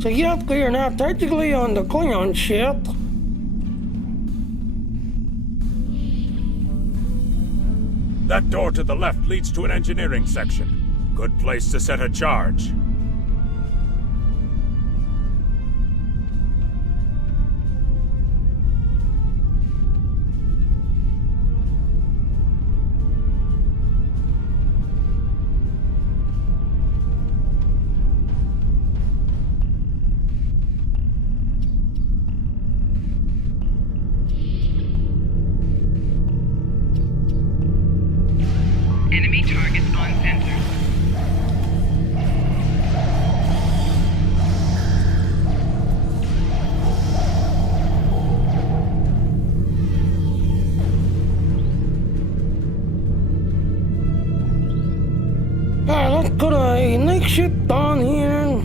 So yep, we are now tactically on the Klingon ship. That door to the left leads to an engineering section. Good place to set a charge. Enemy targets on center. Alright, let's put a next ship on here.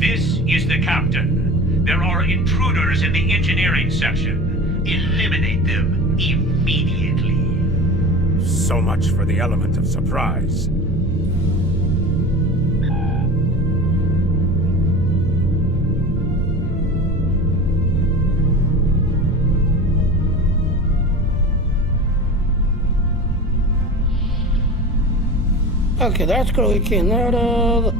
This is the captain. There are intruders in the engineering section. Eliminate them immediately. So much for the element of surprise. Okay, that's good. We came out of.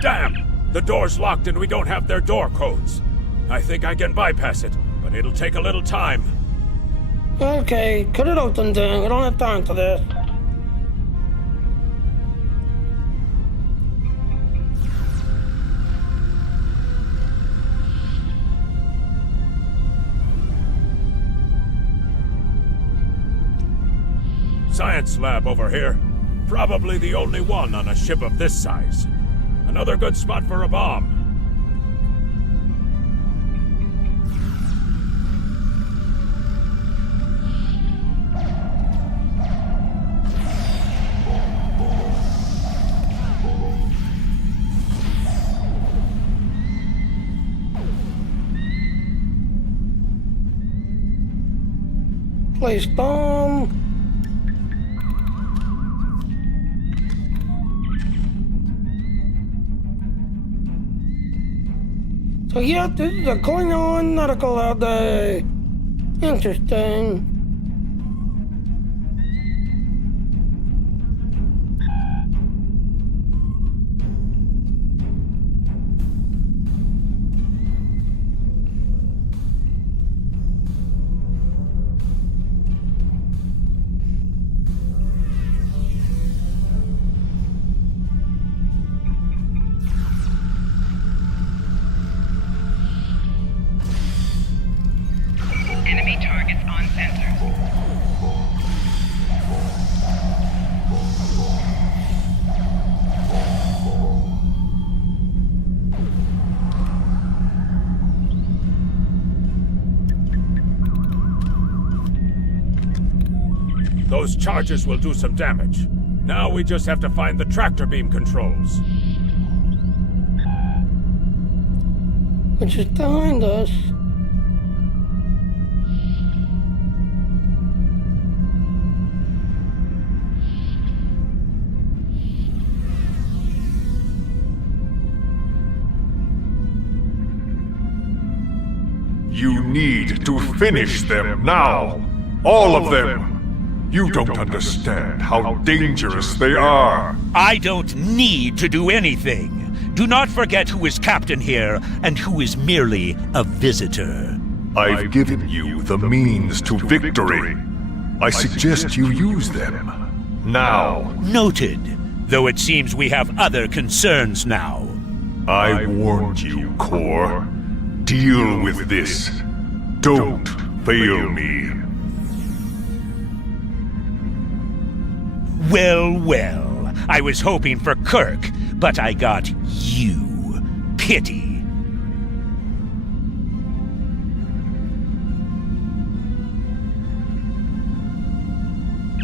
Damn! The door's locked and we don't have their door codes. I think I can bypass it, but it'll take a little time. Okay, cut it open then. We don't have time for this. Science lab over here. Probably the only one on a ship of this size. Another good spot for a bomb. Place bomb. So yeah, this is a Klingon nautical out there. Interesting. Those charges will do some damage. Now we just have to find the tractor beam controls. Which is behind us. You need to finish them now. All of them. You don't understand how dangerous they are. I don't need to do anything. Do not forget who is captain here and who is merely a visitor. I've given you the means to victory. I suggest you use them. Now. Noted. Though it seems we have other concerns now. I warned you, Core. Deal with this. Don't fail me. Well, well. I was hoping for Kirk, but I got you. Pity.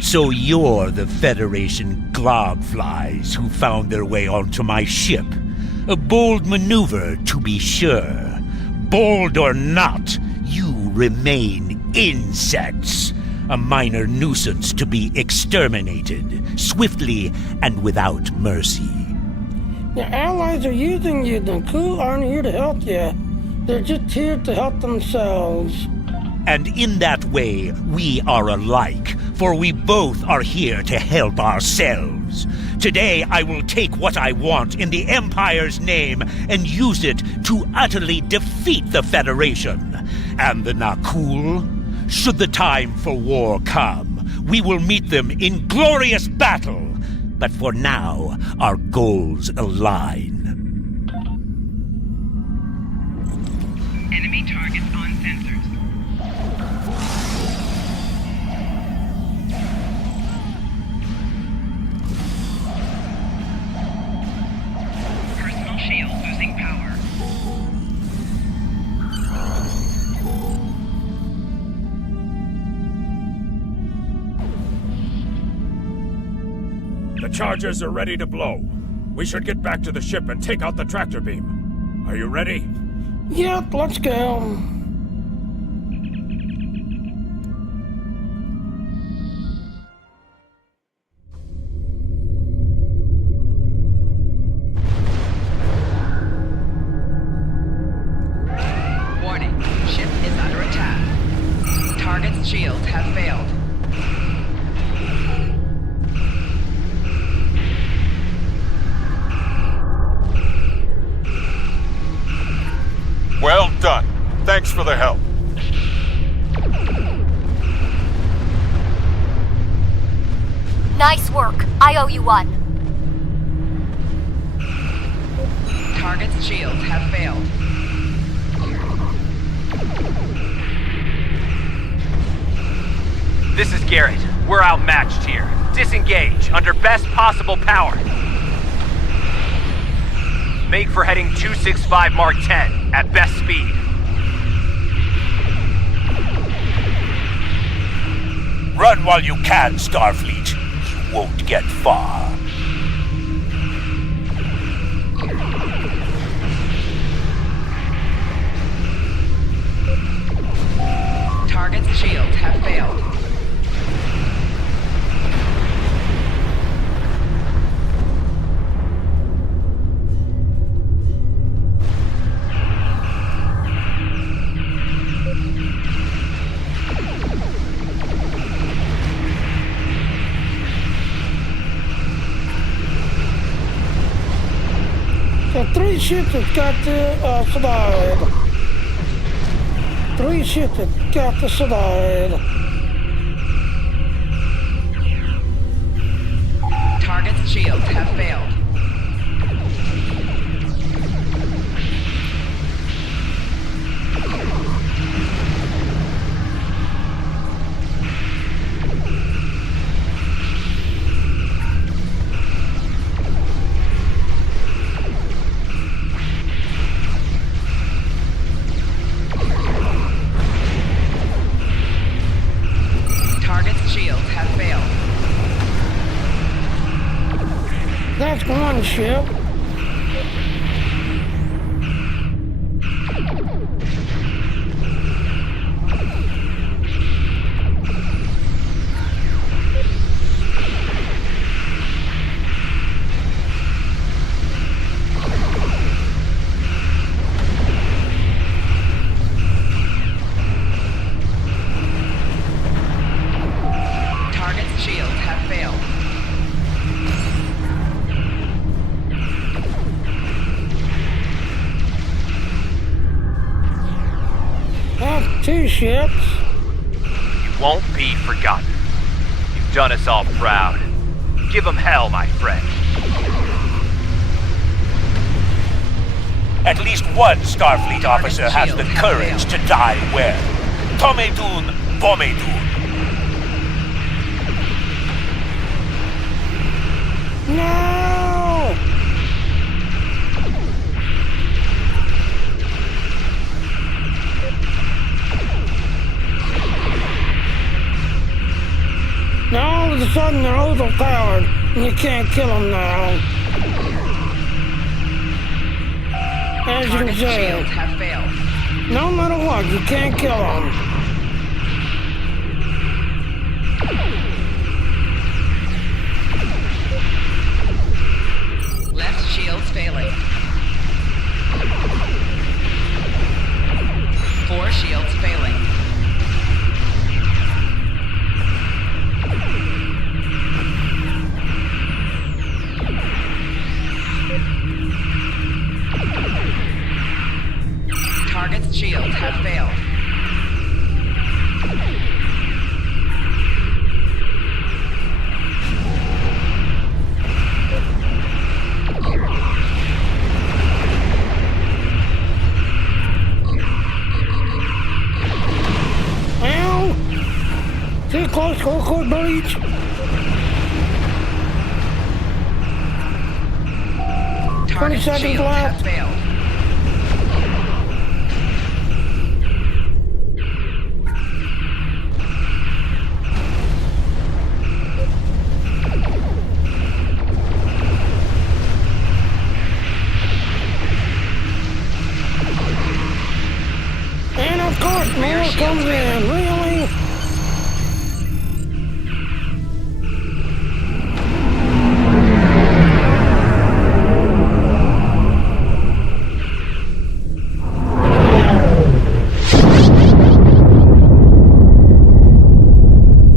So you're the Federation globflies who found their way onto my ship. A bold maneuver, to be sure. Bold or not, you remain insects. A minor nuisance to be exterminated, swiftly and without mercy. Your allies are using you. The crew aren't here to help you. They're just here to help themselves. And in that way, we are alike, for we both are here to help ourselves. Today, I will take what I want in the Empire's name and use it to utterly defeat the Federation. And the Nakul? Should the time for war come, we will meet them in glorious battle. But for now, our goals align. Enemy targets on sensors. Personal shield losing power. The charges are ready to blow. We should get back to the ship and take out the tractor beam. Are you ready? Yep, let's go. Warning, ship is under attack. Target's shields have failed. Well done. Thanks for the help. Nice work. I owe you one. Target's shields have failed. This is Garrett. We're outmatched here. Disengage under best possible power. Make for heading 265 Mark 10 at best speed. Run while you can, Starfleet. You won't get far. Target's shields have failed. So 3 ships have got to survive. 3 ships have got to survive. Target's shields have failed. Target's shields have failed. That's one ship. Target's shields have failed. That's two ships. You won't be forgotten. You've done us all proud. Give them hell, my friend. At least one Starfleet officer has the courage to die well. Tomedun Bomedun. No! Now all of a sudden they're overpowered and you can't kill them now. As you can Target's see, shields have failed. no matter what, you can't kill them. Left shields failing. 4 shields failing. Target's shields have failed. Well, too close, core breach. Target's 20 seconds shields left. have failed. And of course, more comes in. Really?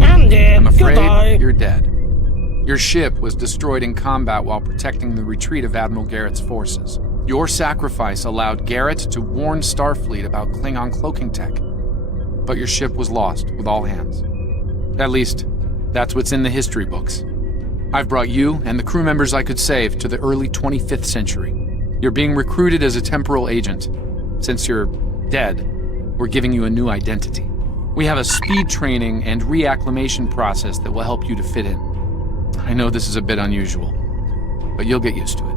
I'm dead. I'm afraid Goodbye. you're dead. Your ship was destroyed in combat while protecting the retreat of Admiral Garrett's forces. Your sacrifice allowed Garrett to warn Starfleet about Klingon cloaking tech. But your ship was lost with all hands. At least, that's what's in the history books. I've brought you and the crew members I could save to the early 25th century. You're being recruited as a temporal agent. Since you're dead, we're giving you a new identity. We have a speed training and reacclimation process that will help you to fit in. I know this is a bit unusual, but you'll get used to it.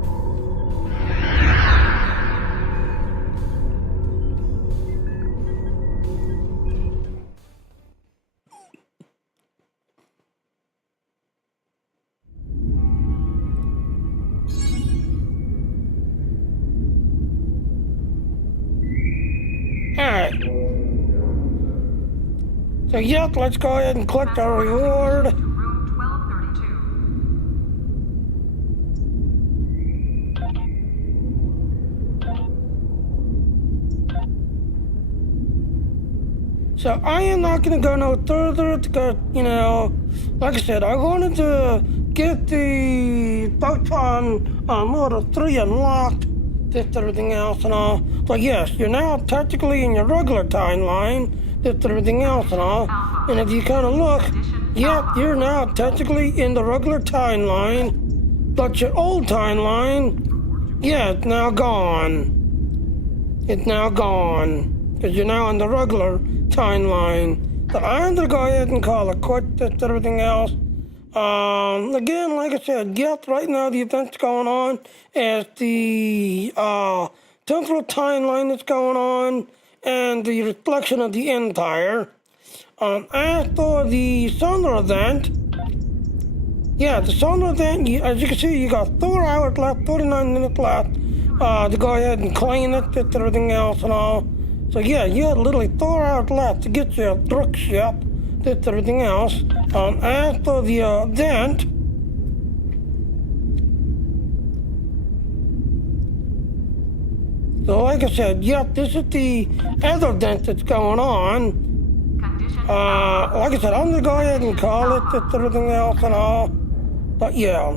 Alright. So, yep, let's go ahead and click the reward. So I am not going to go no further because, like I said, I wanted to get the photon Model 3 unlocked, just everything else and all. But yes, you're now technically in your regular timeline, just everything else and all. And if you kind of look, yep, you're now technically in the regular timeline, but your old timeline, yeah, it's now gone. It's now gone. Because you're now in the regular timeline. So I'm going to go ahead and call it quits, just everything else. Again, like I said, yep, right now the event's going on as the temporal timeline that's going on and the reflection of the Empire. As for the solar event, yeah, the solar event, as you can see, you got 4 hours left, 39 minutes left to go ahead and clean it, get everything else and all. So yeah, you had literally 4 hours left to get your truck ship, get everything else. After the event, so like I said, yep, this is the other event that's going on. Like I said, I'm gonna go ahead and call it, get everything else and all. But yeah,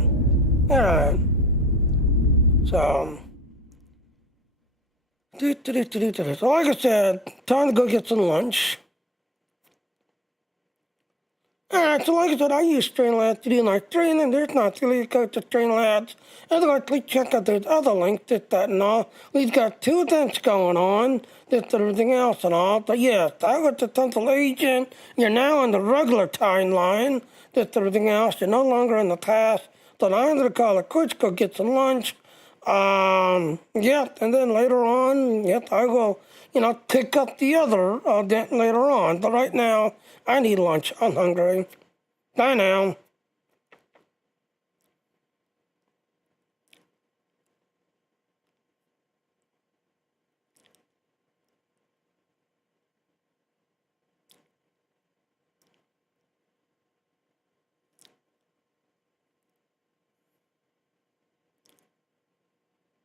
alright. So, so like I said, time to go get some lunch. Alright, so like I said, I use Streamlabs to do my training. There's not really go to Streamlabs. And like, please check out those other links, that and all. We've got 2 events going on, this everything else and all. But yes, I was the Temporal Agent. You're now on the regular timeline, this everything else. You're no longer in the task. So now I'm gonna call it quits, go get some lunch. And then later on, I will, pick up the other event later on. But right now, I need lunch. I'm hungry. Bye now.